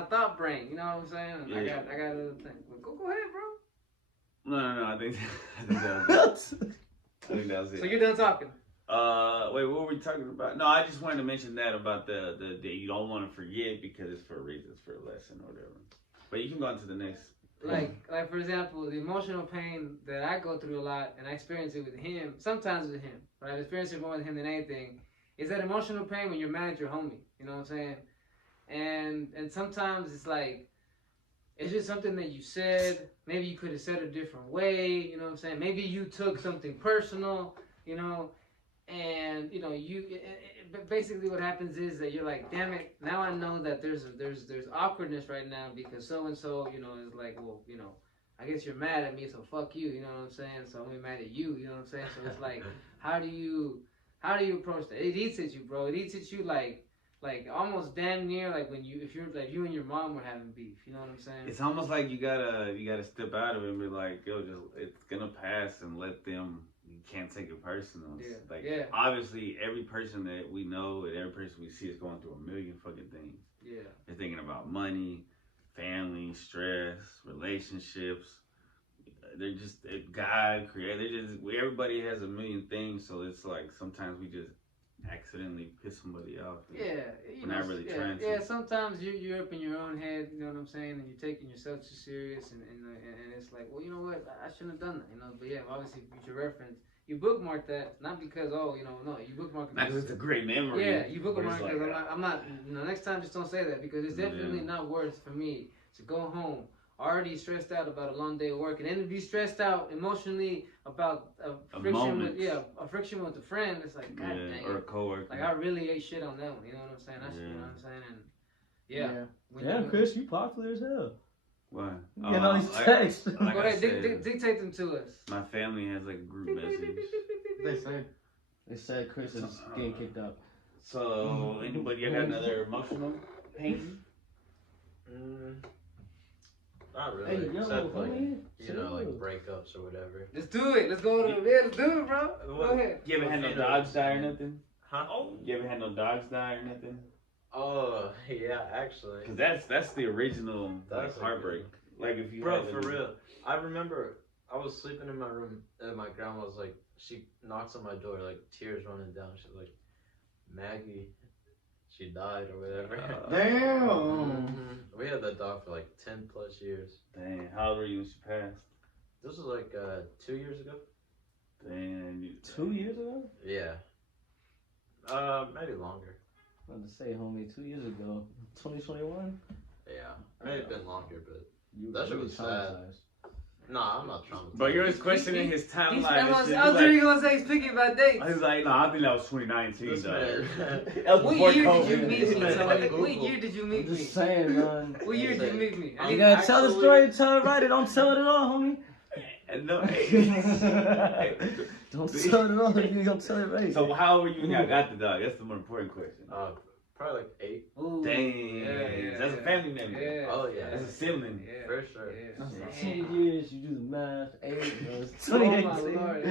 thought brain. You know what I'm saying? Yeah. I got another thing. Go ahead, bro. No. I think that was it. I think that was it. So you're done talking. Wait, what were we talking about? No, I just wanted to mention that about the you don't want to forget because it's for a reason, it's for a lesson or whatever. But you can go on to the next. Like for example, the emotional pain that I go through a lot, and I experience it with him, sometimes with him, but I experience it more with him than anything, is that emotional pain when you're mad at your homie, you know what I'm saying? And sometimes it's like, it's just something that you said, maybe you could have said it a different way, you know what I'm saying? Maybe you took something personal, you know, and, you know, basically what happens is that you're like, damn it, now I know that there's awkwardness right now because so-and-so, you know, is like, well, you know, I guess you're mad at me, so fuck you, you know what I'm saying? So I'm gonna be mad at you, you know what I'm saying? So it's like, how do you approach that? It eats at you, bro. It eats at you like almost damn near like if you and your mom were having beef, you know what I'm saying? It's almost like you gotta step out of it and be like, yo, it's gonna pass and let them you can't take it personal. Yeah. Like, Yeah. obviously, every person that we know and every person we see is going through a million fucking things. Yeah. They're thinking about money, family, stress, relationships. They're just God created. Everybody has a million things, so it's like sometimes we just accidentally piss somebody off. Yeah, We're not really trying to. Yeah, sometimes you're up in your own head, you know what I'm saying, and you're taking yourself too serious, and it's like, well, you know what, I shouldn't have done that, you know. But yeah, obviously, future reference, you bookmark that not because you bookmark it Because it's a great memory. Yeah, you bookmark it like, because I'm not. Next time, just don't say that because it's definitely not worth for me to go home already stressed out about a long day of work, and then to be stressed out emotionally about a friction with a friend. It's like, God dang, or a coworker. Like I really ate shit on that one. You know what I'm saying? You know what I'm saying? And Damn, Chris, you popular as hell. Why? You get all these texts. Go ahead, dictate them to us. My family has like a group message. They said Chris is getting kicked out. So, anybody got another emotional pain? Not really. Hey, except like, homie, like breakups or whatever. Let's do it. Let's go to let's do it, bro. Go ahead. You ever had no dogs die or nothing? Huh? You ever had no dogs die or nothing? Oh, yeah, actually. Cause that's the original heartbreak. Like if you for real. I remember I was sleeping in my room and my grandma was like, she knocks on my door, like tears running down. She's like, Maggie, she died or whatever. Damn. We had that dog for like 10 plus years. Dang, how old were you when she passed? This was like 2 years ago. Dang, 2 years ago? Yeah. Maybe longer. I was about to say, homie, 2 years ago, 2021. Yeah, maybe it's been longer, but You that shit really was sad. traumatized. Nah, I'm not traumatized. But you're just questioning his timeline. I was really gonna say he's picky about dates. I was like, no, I think that was 2019. This man. What year did you meet me? Somebody, what year did you meet I'm me? just saying, man. What year did you meet me? You gotta tell the story, tell it right, don't tell it at all, homie. And no, Don't tell it at all, you gonna tell it right. So how old were you when y'all got the dog? That's the more important question. Probably like 8. Ooh. Dang, that's a family member. Yeah. Oh yeah, That's a sibling. Yeah. for sure. Yeah. 2 years, you do the math, 8, it's Oh my 2018. Lord.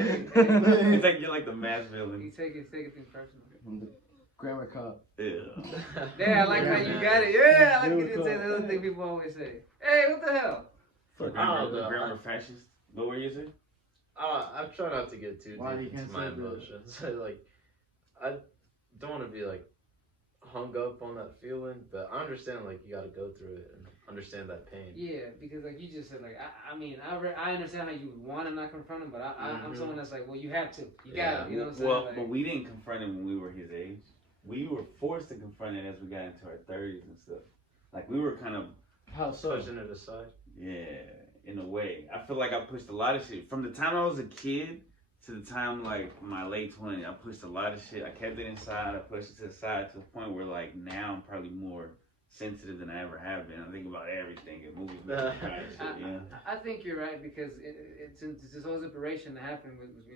It's like you're like the math villain. You take it things personal. I'm the grammar cop. Yeah. Yeah, I like how you got it. Yeah, I like you to say the other thing people always say. Hey, what the hell? Fuck, The grammar fascist. What were you saying? I try not to get too Why you deep can't into my say that? emotions. Like, I don't want to be like hung up on that feeling, but I understand like you got to go through it and understand that pain. Yeah, because like you just said, like I understand how you would want to not confront him, but I'm someone that's like, well, you have to, you got to, you know what I'm saying? Well, like, but we didn't confront him when we were his age. We were forced to confront it as we got into our 30s and stuff. Like we were kind of Pushing it aside. in a way. I feel like I pushed a lot of shit from the time I was a kid to the time like my late 20s. I pushed a lot of shit. I kept it inside. I pushed it to the side to the point where like now I'm probably more sensitive than I ever have been. I think about everything and movies. I think you're right because it's this whole separation that happened with me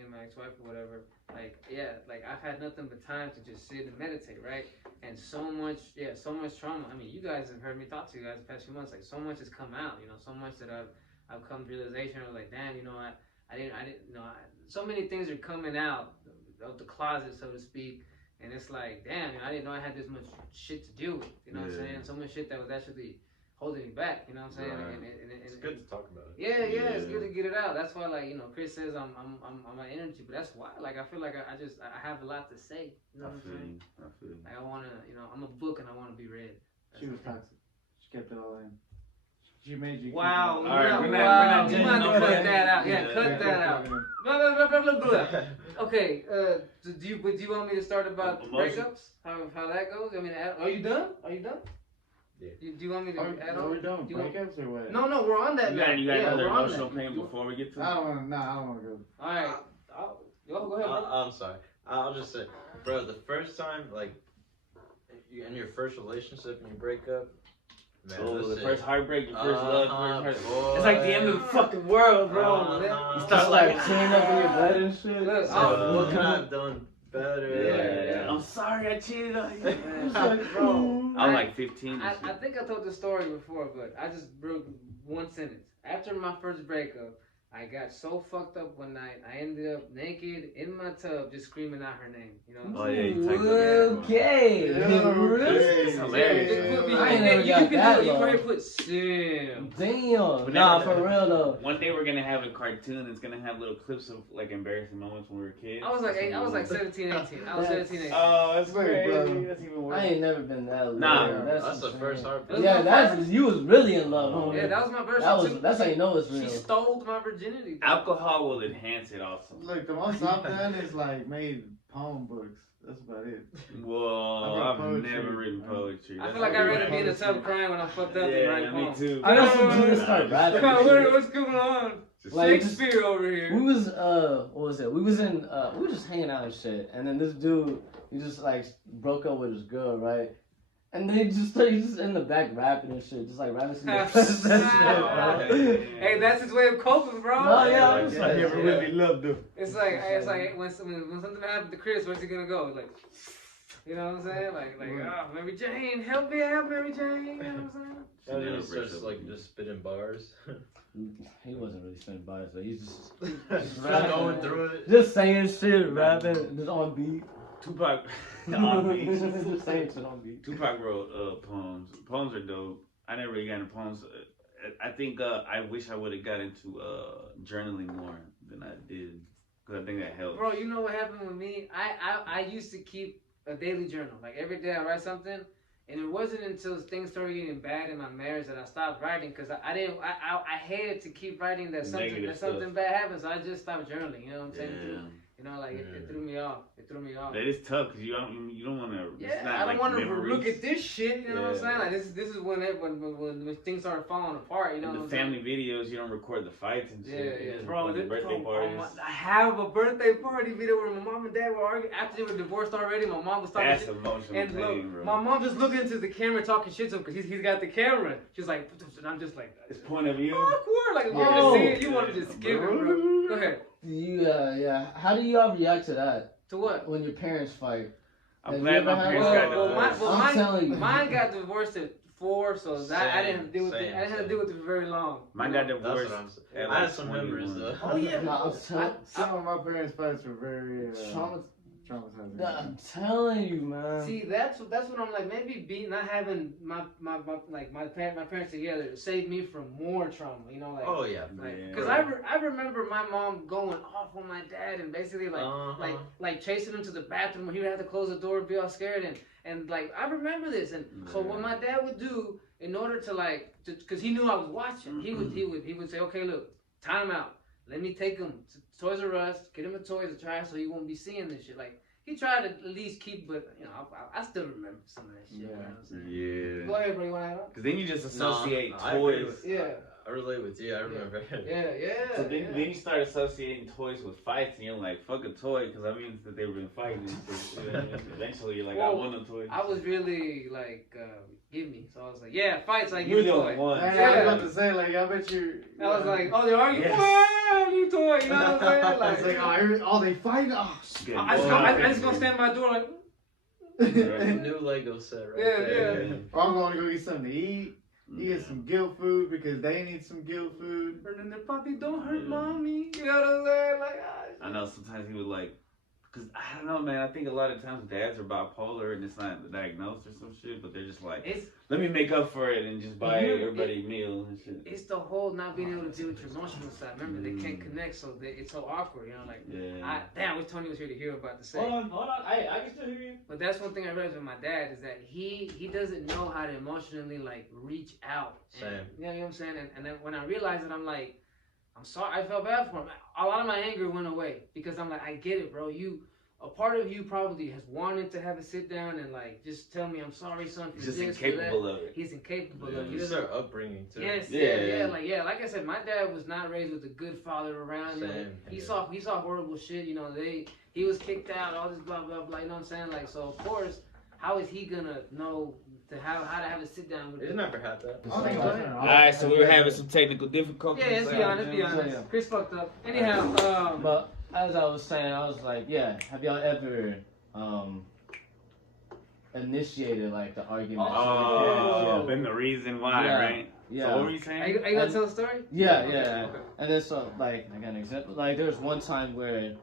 and my ex-wife or whatever. Like I've had nothing but time to just sit and meditate, right? And so much trauma. I mean, you guys have heard me talk to you guys the past few months. Like so much has come out, so much that I've come to realization. I was like, damn, I didn't so many things are coming out of the closet, so to speak. And it's like, damn, I didn't know I had this much shit to deal with. You know what I'm saying? So much shit that was actually holding me back. You know what I'm saying? Right. And It's good to talk about it. Yeah, it's good to get it out. That's why, like, Chris says I'm my energy, but that's why, like, I feel like I have a lot to say. You know what I'm saying? I feel you. Like, I wanna, I'm a book and I wanna be read. She was toxic. She kept it all in. She made you. Wow. All right, we're Wow. not You judging might have to nobody. cut that out. Yeah, Yeah, cut that out. Blah, blah, blah, blah, blah, blah. Okay. Do you want me to start about Emotion. breakups? How that goes? I mean, are you done? Are you done? Yeah. Do you want me to add Are on? we done? Do you want- Breakups or what? No, we're on that You now. got Yeah, another we're on emotional that. pain before we get to it? I don't want to go. All right. Yo, go ahead, bro. I'm sorry. I'll just say, bro, the first time, like, in your first relationship and you break up, man, The first heartbreak, your first love, first heart. boy. It's like the end of the fucking world, bro. You start like cleaning up in your bed and shit. Look, what could I have done better? Yeah. I'm sorry I cheated on you. Bro, I was like 15. and I shit. think I told this story before, but I just broke one sentence. After my first breakup, I got so fucked up one night. I ended up naked in my tub, just screaming out her name. You know what I'm saying? Oh, yeah, you talked about that. Okay. It's hilarious. I ain't never got that You low. probably put Sim. Damn. But Nah, never- for real though. One day we're gonna have a cartoon that's gonna have little clips of like embarrassing moments when we were kids. I was like 17, 18. I was 17, 18. Oh, that's Wait, crazy. bro. That's even worse. I ain't never been that low. Nah. That's the insane. first heartbeat. was Yeah, my that's first. you was really in love, homie. Yeah, that was my version. That's how you know it's She real. stole my virginity. Alcohol will enhance it also. Look, the most I've done is like made poem books. That's about it. Well, I wrote I've poetry. never written poetry. I That's feel like I'd all rather right. be in the tub crying when I'm fucked up than writing Yeah, me poems. too. I know some dudes that start rapping. and shit. What's going on? Just Like, Shakespeare over here. We was what was it? We was in we were just hanging out and shit, and then this dude he just like broke up with his girl, right? And then he's just in the back rapping and shit, just like rapping some depressed shit, bro. Hey, that's his way of coping, bro. No, yeah, I'm just I like, never really loved them. It's like when something happened to Chris, where's he gonna go? Like, you know what I'm saying? Like, oh, Mary Jane, help me out, Mary Jane. You know what I'm saying? Oh, he was just like just spitting bars. He wasn't really spinning bars, but he's just Just rapping, going through it. just saying shit, rapping, just on beat. Tupac. on beat. Just saying shit on beat. Tupac wrote poems. Poems are dope. I never really got into poems. I think I wish I would have got into journaling more than I did, because I think that helps. Bro, you know what happened with me? I used to keep a daily journal. Like every day I write something. And it wasn't until things started getting bad in my marriage that I stopped writing, because I hated to keep writing that something bad happened, so I just stopped journaling. You know what I'm saying? Yeah. You know, like it threw me off. It threw me off. That is tough because you don't want to. Yeah, I don't want to look at this shit. You know what I'm saying? Like this is when things started falling apart. You know And what the I'm family videos, you don't record the fights and shit. Yeah, You bro. record the birthday parties. I have a birthday party video where my mom and dad were arguing after they were divorced already. My mom was talking That's shit. emotional And look, pain, bro. my mom just looking into the camera talking shit to him because he's got the camera. She's like, and I'm just like, It's point of view. awkward. Like, you Oh. want to see it, you want to just skip it, bro. Go ahead. Yeah. How do y'all react to that To what? when your parents fight? I'm Have glad you my ever had parents one? got divorced. I'm telling you. Mine got divorced at 4, so that I didn't have to deal with Same, it. I didn't have to deal with it for very long. Mine got That's divorced. what I'm saying. at I had like some 21. memories though. Oh yeah. Nah, I'm telling. Some of my parents' fights were very Trauma- traumatizing. I'm telling you, man. See, that's what I'm like. Maybe not having my parents together saved me from more trauma. You know, like. Oh yeah. Because I remember my mom going off on my dad and basically like chasing him to the bathroom where he would have to close the door and be all scared and like I remember this and so what my dad would do in order to because he knew I was watching, he would say, okay, look, time out, let me take him to Toys R Us, get him a toy to try so he won't be seeing this shit. Like he tried to at least keep, but you know I still remember some of that shit. You know what I'm saying? Yeah. Go ahead, bro. You want to have Because then you just associate No, I agree toys. with- Yeah. I relate with you. I remember. Yeah. So then you start associating toys with fights, and you're like, fuck a toy, because that means that they've been fighting. And shit. And eventually, you're like, I Well, want a toy. I was really like, give me. So I was like, yeah, fights. I You're give the a only toy. one. I was about to say, like, I bet you. I was like, oh, they argue. Yes. Wow, new toy. You know what I'm saying? I Like, was like, oh, they fight? Oh, Good I boy. just gonna stand by the door like. New Lego set right there. Yeah. Or I'm going to go get something to eat. You get some guilt food because they need some guilt food. And then the puppy, don't hurt mommy. You know what I'm saying? Like, I know sometimes he would like, because I don't know, man. I think a lot of times dads are bipolar and it's not diagnosed or some shit, but they're just like, it's let me make up for it and just buy everybody a meal and shit. it's the whole not being able to deal with your emotional side. Remember, they can't connect, so it's so awkward. You know, like. Yeah. Damn, I wish Toney was here to hear about to say. Hold on. I can still hear you. But that's one thing I realized with my dad is that he doesn't know how to emotionally like reach out. And, Same. you know what I'm saying? And then when I realized it, I'm like, I'm sorry. I felt bad for him. A lot of my anger went away because I'm like, I get it, bro. A part of you probably has wanted to have a sit down and like just tell me I'm sorry, son. He's just this, for incapable that. of it. He's incapable of it. He It's doesn't- their upbringing too. Yes, Yeah. like I said, my dad was not raised with a good father around. You know, Same. he saw horrible shit. You know, he was kicked out, all this blah blah blah. You know what I'm saying? Like, so of course, how is he gonna know how to have a sit down with? He's never had that. I think Alright, so we were having some technical difficulties. Yeah, let's be honest. Chris fucked up. Anyhow, But as I was saying, I was like, yeah. Have y'all ever initiated like the argument. Oh, been the reason why, Yeah. right? Yeah. So what were you saying? Are you gonna tell a story? Yeah, Okay, yeah. okay. And then so like I got an example. Like there was one time where,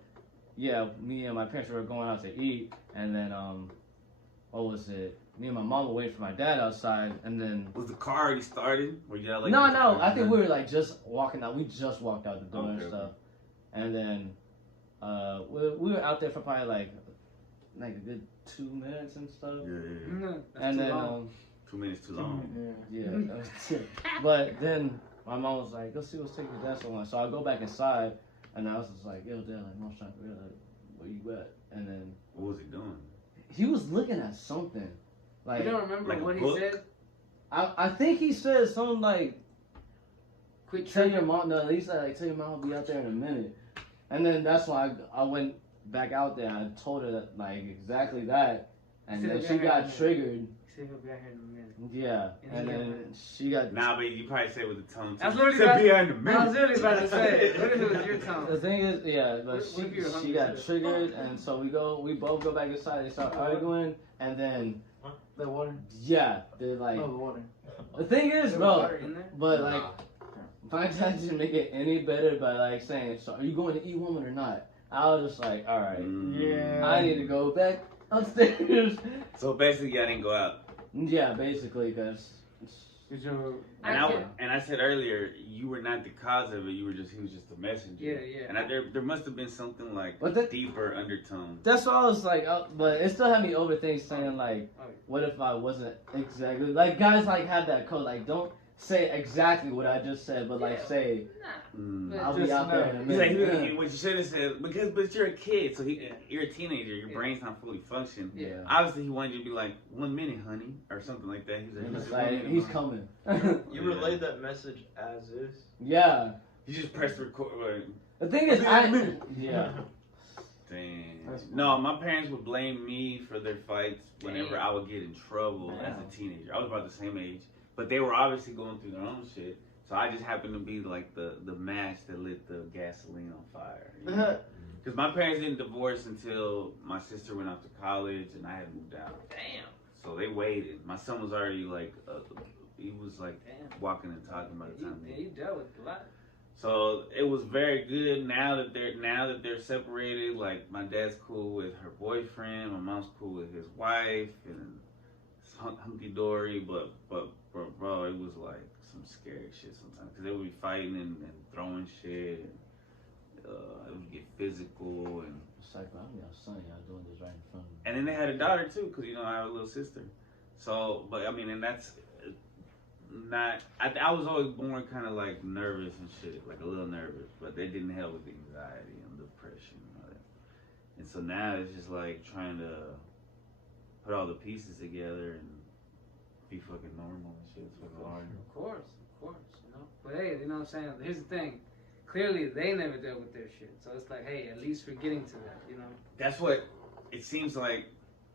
yeah, me and my parents were going out to eat, and then what was it? Me and my mom were waiting for my dad outside, and then Was the car already started? Were you like? no, I think we were like just walking out. We just walked out the door and Okay. stuff, and then we were out there for probably like a good 2 minutes and stuff. Yeah. No, that's And too then long. 2 minutes too long. yeah, but then my mom was like, "Let's see what's taking your dad so long." So I go back inside, and I was just like, "Yo, Dad, like, mom's trying to figure out like, where you at?" And then What was he doing? he was looking at something. Like You don't remember like a what he book? said? I think he said something like, Quit "Tell your tricking. mom." No, he said like, "Tell your mom I'll be out there in a minute." And then that's why I went back out there. I told her that, like exactly that, and Still then got she her in got there. triggered. He said he'll be out here in a minute. Yeah, And and he then got she got. Nah, but you probably said with the tone. I was too. literally Said about- behind the minute. I was literally about to say, what if it was your The tone? thing is, yeah, but What if you were she hungry got too? triggered, and so we both go back inside. They start arguing, and then The water. yeah, they're like. Oh, the water. The thing is, There was bro, water in there? but like, my dad didn't make it any better by like saying, "So are you going to eat woman or not?" I was just like, "All right, Yeah. I need to go back upstairs." So basically, y'all didn't go out. Yeah, basically, cause Did you? And I said earlier, you were not the cause of it. He was just a messenger. Yeah. And there must have been something like But the- deeper undertone. that's what I was like. But it still had me overthink saying like, what if I wasn't exactly like guys like have that code like don't say exactly what I just said, but like Yeah. say Mm. But I'll be just out there in a He's like, minute. what you should have said, but you're a kid, so you're a teenager. Your Yeah. brain's not fully functioning. Yeah. Obviously, he wanted you to be like 1 minute, honey, or something like that. He's And like, it's "1 like minute, he's honey." coming. You relayed that message as is. Yeah. You just press record. Like, The thing is, yeah. Dang. That's No, my parents would blame me for their fights whenever Damn. I would get in trouble as Damn. a teenager. I was about the same age, but they were obviously going through their own shit. So I just happened to be like the match that lit the gasoline on fire. Because my parents didn't divorce until my sister went off to college and I had moved out. Damn. So they waited. My son was already like, he was like Damn. walking and talking by the time. Yeah, you dealt with a lot. So it was very good. Now that they're separated, like my dad's cool with her boyfriend, my mom's cool with his wife, and it's hunky dory. But bro, it was like some scary shit sometimes because they would be fighting and throwing shit. And, it would get physical and. It's like, I'm your son, y'all doing this right in front of me. And then they had a daughter too, because I have a little sister. So, but I mean, and that's not. I was always born kind of like nervous and shit, like a little nervous, but they didn't help with the anxiety and depression and all that. And so now it's just like trying to put all the pieces together and be fucking normal and shit. It's fucking hard. Of course, you know. But hey, you know what I'm saying? Here's the thing. Clearly, they never dealt with their shit. So it's like, hey, at least we're getting to that, you know? That's what it seems like.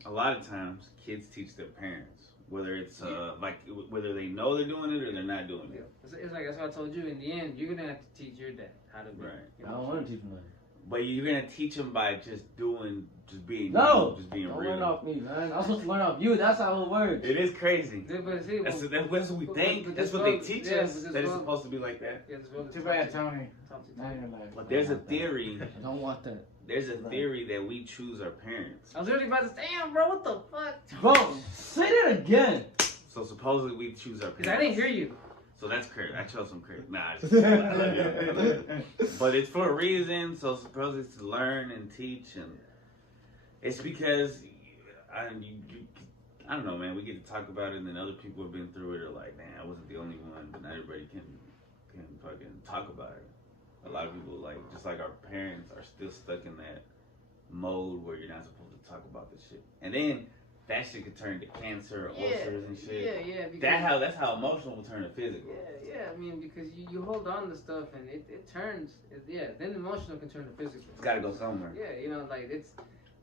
A lot of times, kids teach their parents, whether it's like whether they know they're doing it or they're not doing Yeah. it. It's like, that's what I told you. In the end, you're going to have to teach your dad how to be. Right. You I know don't what I'm want to teach him nothing. But you're gonna teach them by just being No! you, just being Don't real. learn off me, man. I'm supposed to learn off you. That's how it works. It is crazy. saying? But see, That's well, what we but think. this That's what they world- teach yeah, us. but this That it's world- supposed to be like that. Yeah, this world is Too bad, toxic. Tony. Toxic. Now you're like. But there's a theory. I don't want that. There's a theory that we choose our parents. I was really about to say, damn, bro, what the fuck? Bro, say that again. So supposedly we choose our parents. Because I didn't hear you. So that's crazy. I chose some crazy. Nah, I love you. But it's for a reason. So supposedly it's to learn and teach, and it's because I don't know, man. We get to talk about it, and then other people have been through it. Are like, man, I wasn't the only one, but not everybody can fucking talk about it. A lot of people, like, just like our parents, are still stuck in that mode where you're not supposed to talk about this shit, and then that shit could turn to cancer or ulcers and shit. Yeah. Because, That's how emotional will turn to physical. Yeah. I mean, because you hold on to stuff and it turns. Then emotional can turn to physical. It's got to go somewhere. Yeah, you know, like it's.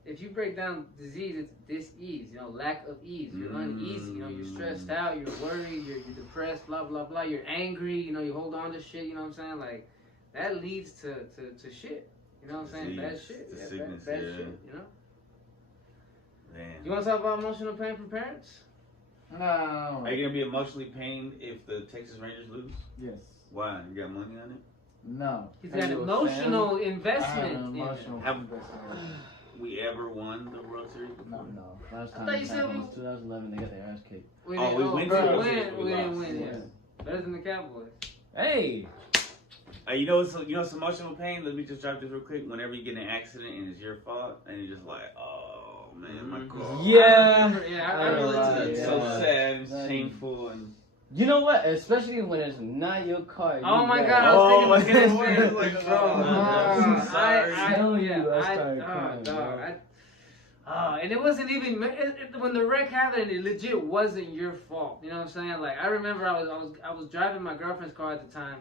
If you break down disease, it's dis-ease, you know, lack of ease. You're uneasy, you know, you're stressed out, you're worried, you're depressed, blah, blah, blah. You're angry, you know, you hold on to shit, you know what I'm saying? Like, that leads to shit. You know what I'm saying? Bad Disease, shit. to Yeah, sickness, bad yeah. shit, you know? Man. You want to talk about emotional pain from parents? No. Are you gonna be emotionally pained if the Texas Rangers lose? Yes. Why? You got money on it? No. He's Are got you a emotional fan? I have investment. an in it. emotional Have- investment. We ever won the World Series? No. No, last I time thought you this said happened we- was 2011. They got their ass kicked. We Oh, didn't, we went to the we World didn't Series, we win. lost. Yeah. Better than the Cowboys. Hey, You know it's emotional pain? Let me just drop this real quick. Whenever you get in an accident and it's your fault, and you're just like, oh man, my car. yeah. I relate to that. It's Yeah. so sad and Yeah. shameful and. You know what? Especially when it's not your car. Oh you my got- God, I Oh, was thinking the my same God. thing. Like, Bro, I'm sorry. I started crying, dog, bro. and it wasn't even when the wreck happened. It legit wasn't your fault. You know what I'm saying? Like I remember, I was driving my girlfriend's car at the time,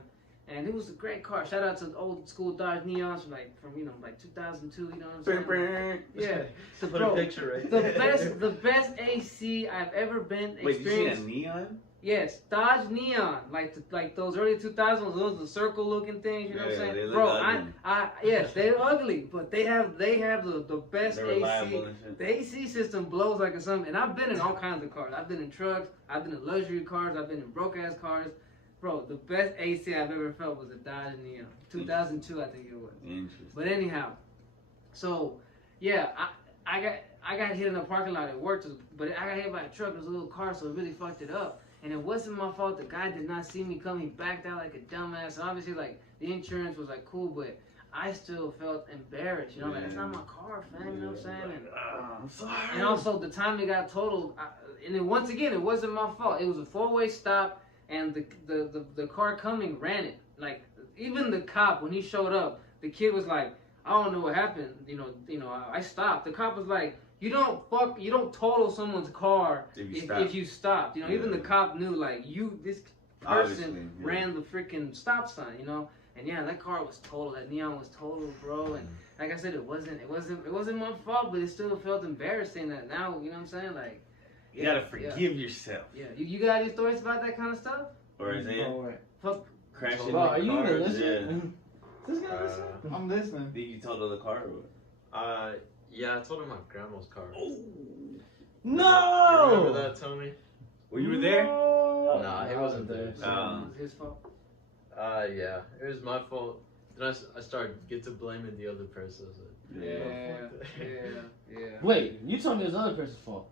and it was a great car. Shout out to the old school Dodge Neons from like 2002. You know what I'm saying? Yeah. So, Put bro, a picture right the there. best AC I've ever been Wait, did you see experienced. a neon? Yes, Dodge Neon, like those early 2000s, those the circle looking things. You know what I'm Yeah, saying, they look bro? ugly. Yes, they're ugly, but they have the best They're AC. reliable and shit. The AC system blows like a sun. And I've been in all kinds of cars. I've been in trucks. I've been in luxury cars. I've been in broke ass cars. Bro, the best AC I've ever felt was a Dodge Neon, 2002, I think it was. Interesting. But anyhow, so yeah, I got hit in the parking lot at work, but I got hit by a truck. It was a little car, so it really fucked it up. And it wasn't my fault. The guy did not see me come. He backed out like a dumbass. And obviously, like the insurance was like cool, but I still felt embarrassed. You know, like it's not my car, fam. You know what I'm saying? And, I'm sorry. and also the time it got totaled, and then once again, it wasn't my fault. It was a 4-way stop, and the car coming ran it. Like even the cop, when he showed up, the kid was like, I don't know what happened. You know, I stopped. The cop was like, you don't total someone's car if you stopped. You know, even the cop knew like this Obviously, person ran the freaking stop sign. You know, and yeah, that car was totaled. That Neon was totaled, bro. And like I said, it wasn't my fault, but it still felt embarrassing. That now, you know what I'm saying? Like, You gotta forgive yourself. Yeah, you got any stories about that kind of stuff? Or is it Fuck. crashing? Bro, are you even cars? listening? This guy listening? I'm listening. Did you total the car? Yeah, I told him my grandma's car. Oh. You No! remember that, Toney? Were you there? No. Nah, he wasn't there. So it was his fault. Yeah, it was my fault. Then I started to blaming the other person. I was like, Yeah. Wait, you told me it was other person's fault.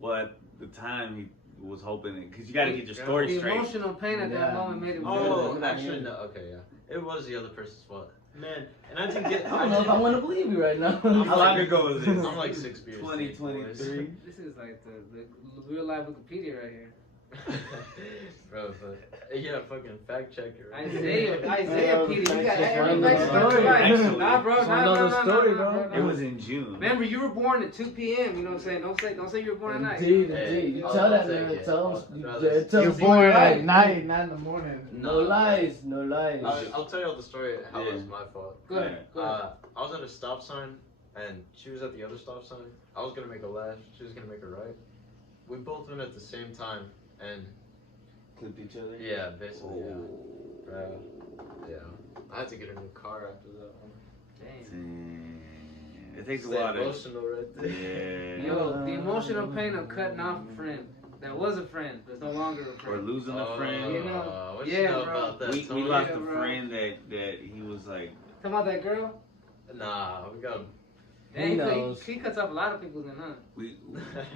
Well, at the time he was hoping it, because you got to get your story The straight. emotional pain at that Yeah. moment made him. oh, feel actually, no. Okay, yeah. It was the other person's fault. Man, and I didn't get. I don't know if I want to believe you right now. How long ago was this? I'm like 6 years. 2023. This is like the real life Wikipedia right here. Bro, but yeah, fucking fact checker. Right? Isaiah Peter, you got Fact check every right fact now. story. Actually, Nah, bro, so I know the story, bro. It was in June. Remember, you were born at 2 p.m. You know what I'm saying? Don't say you were born at night. Indeed, Hey, indeed. You I'll tell that take man, it. tell I'll him. rather- Tell You're him born right. at night, not in the morning. No lies, no lies. I'll tell you all the story how it was Yeah. my fault. Go ahead. I was at a stop sign, and she was at the other stop sign. I was gonna make a left, she was gonna make a right. We both went at the same time, and Clipped each other? yeah, basically, Oh. yeah. I had to get a new car after that one. Dang. It takes a Stay while to. emotional right there. Yeah. Yo, the emotional pain of cutting off a friend that was a friend, but no longer a Or friend. losing a friend. You know, what yeah, you know bro. about that? We Tony? lost Yeah, a bro. friend that he was like. Talking about that girl? Nah, we got. Dang, He knows. he cuts off a lot of people then, huh? We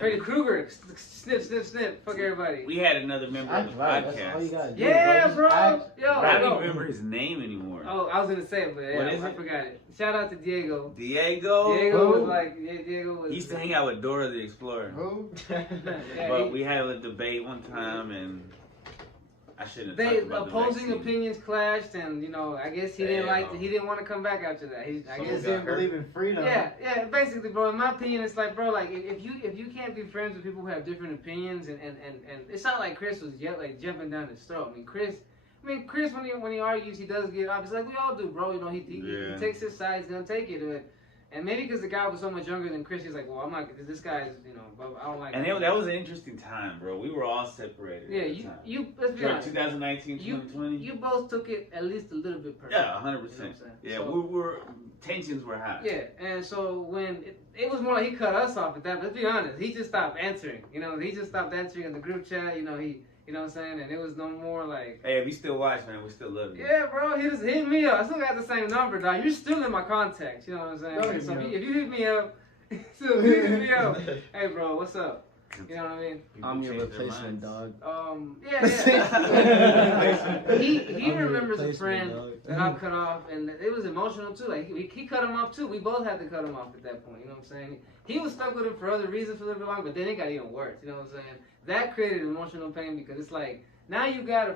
Freddy Krueger, snip, snip, snip, fuck everybody. we had another member of Act the right. That's all you podcast. gotta do. Yeah, Just bro. act Yo, I don't yo. even remember his name anymore. Oh, I was gonna say it, but yeah, What is I it? forgot it. Shout out to Diego. Diego. Diego Who? was like, Diego was. He used to hang out with Dora the Explorer. Who? Yeah, But he- we had a debate one time, and I shouldn't have They talked about opposing the vaccine. opinions clashed, and you know, I guess he didn't Damn. he didn't want to come back after that. I Someone guess got Didn't believe in freedom. yeah, basically, bro. In my opinion, it's like, bro, like if you can't be friends with people who have different opinions, and it's not like Chris was like jumping down his throat. I mean, Chris when he argues, he does get obviously like we all do, bro. You know, he takes his side, he's gonna take it. And maybe because the guy was so much younger than Chris, he's like, well, I'm not. This guy's, you know, I don't like. And him. that was an interesting time, bro. We were all separated. Yeah, at the time. you. Let's be During honest. 2019, 2020. You both took it at least a little bit personal. Yeah, 100%. You know what I'm saying? Yeah, So- we were tensions were high. Yeah, and so when it was more like he cut us off at that. Let's be honest, he just stopped answering. You know, he just stopped answering in the group chat. You know, you know what I'm saying, and it was no more like. Hey, if you still watch, man, we still love you. Yeah, bro, he just hit me up. I still got the same number, dog. You're still in my contacts. You know what I'm saying? Don't hit So me if you hit me up, still hit me up. Hey, bro, what's up? You know what I mean? People I'm your change their replacement, minds. dog. Yeah. he I'm your remembers a replacement, friend dog. that I cut off, and it was emotional too. Like he cut him off too. We both had to cut him off at that point. You know what I'm saying? He was stuck with him for other reasons for a little bit longer, but then it got even worse. You know what I'm saying? That created emotional pain because it's like. Now you gotta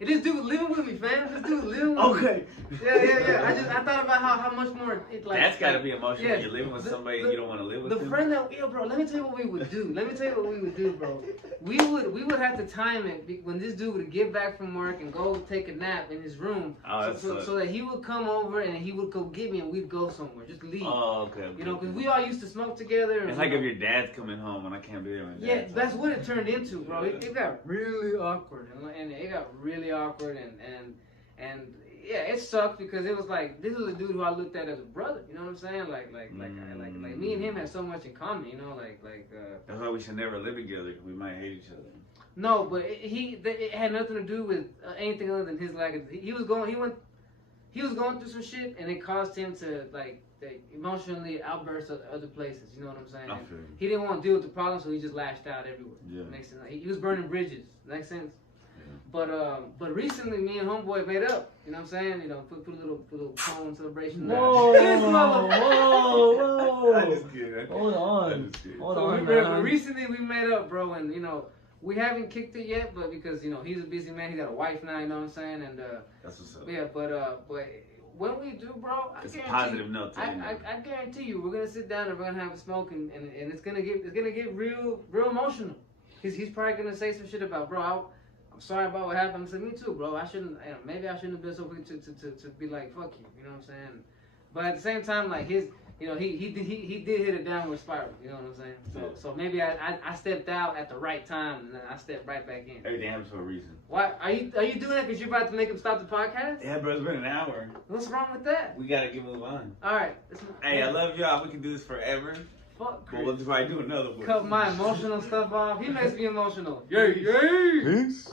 if this dude living with me, fam. This dude living with me. Yeah. I thought about how much more it like. That's gotta be emotional. Yeah, when you're living with somebody and you don't want to live with the them. friend that bro. Let me tell you what we would do. Bro. We would have to time it when this dude would get back from work and go take a nap in his room, so that he would come over and he would go get me and we'd go somewhere. Just leave. Oh, okay. You know, because we all used to smoke together. It's like if your dad's coming home and I can't be there. When Yeah, dad's that's home. what it turned into, bro. It got really awkward, and it got really awkward, and yeah, it sucked because it was like this was a dude who I looked at as a brother. You know what I'm saying? Like me and him had so much in common. You know, That's why we should never live together because we might hate each other. No, but it had nothing to do with anything other than his lack of. He was going through some shit, and it caused him to emotionally outburst other places. You know what I'm saying? I feel you. He didn't want to deal with the problem, so he just lashed out everywhere. Yeah. Makes sense. He was burning bridges. Makes sense. Yeah. But recently, me and homeboy made up. You know what I'm saying? You know, put a little phone celebration. Whoa, I'm just kidding. Hold on. I'm just kidding. Hold So on, but man. recently we made up, bro, and you know we haven't kicked it yet, but because you know he's a busy man, he got a wife now. You know what I'm saying? And That's what's up. yeah, but when we do, bro, It's a positive note to end I guarantee you, we're gonna sit down and we're gonna have a smoke, and it's gonna get real emotional. He's probably gonna say some shit about, bro. I'm sorry about what happened. I said, me too, bro. I shouldn't. You know, maybe I shouldn't have been so quick to be like, fuck you. You know what I'm saying? But at the same time, like he did hit a downward spiral. You know what I'm saying? So maybe I stepped out at the right time, and then I stepped right back in. Everything happens for a reason. Why are you doing that? Because you're about to make him stop the podcast? Yeah, bro, it's been an hour. What's wrong with that? We gotta get move on. All right. Hey, I love y'all. We can do this forever. Fuck But we'll Chris. probably do another one. Cut my emotional stuff off. He makes me emotional. Yay, yay. Peace.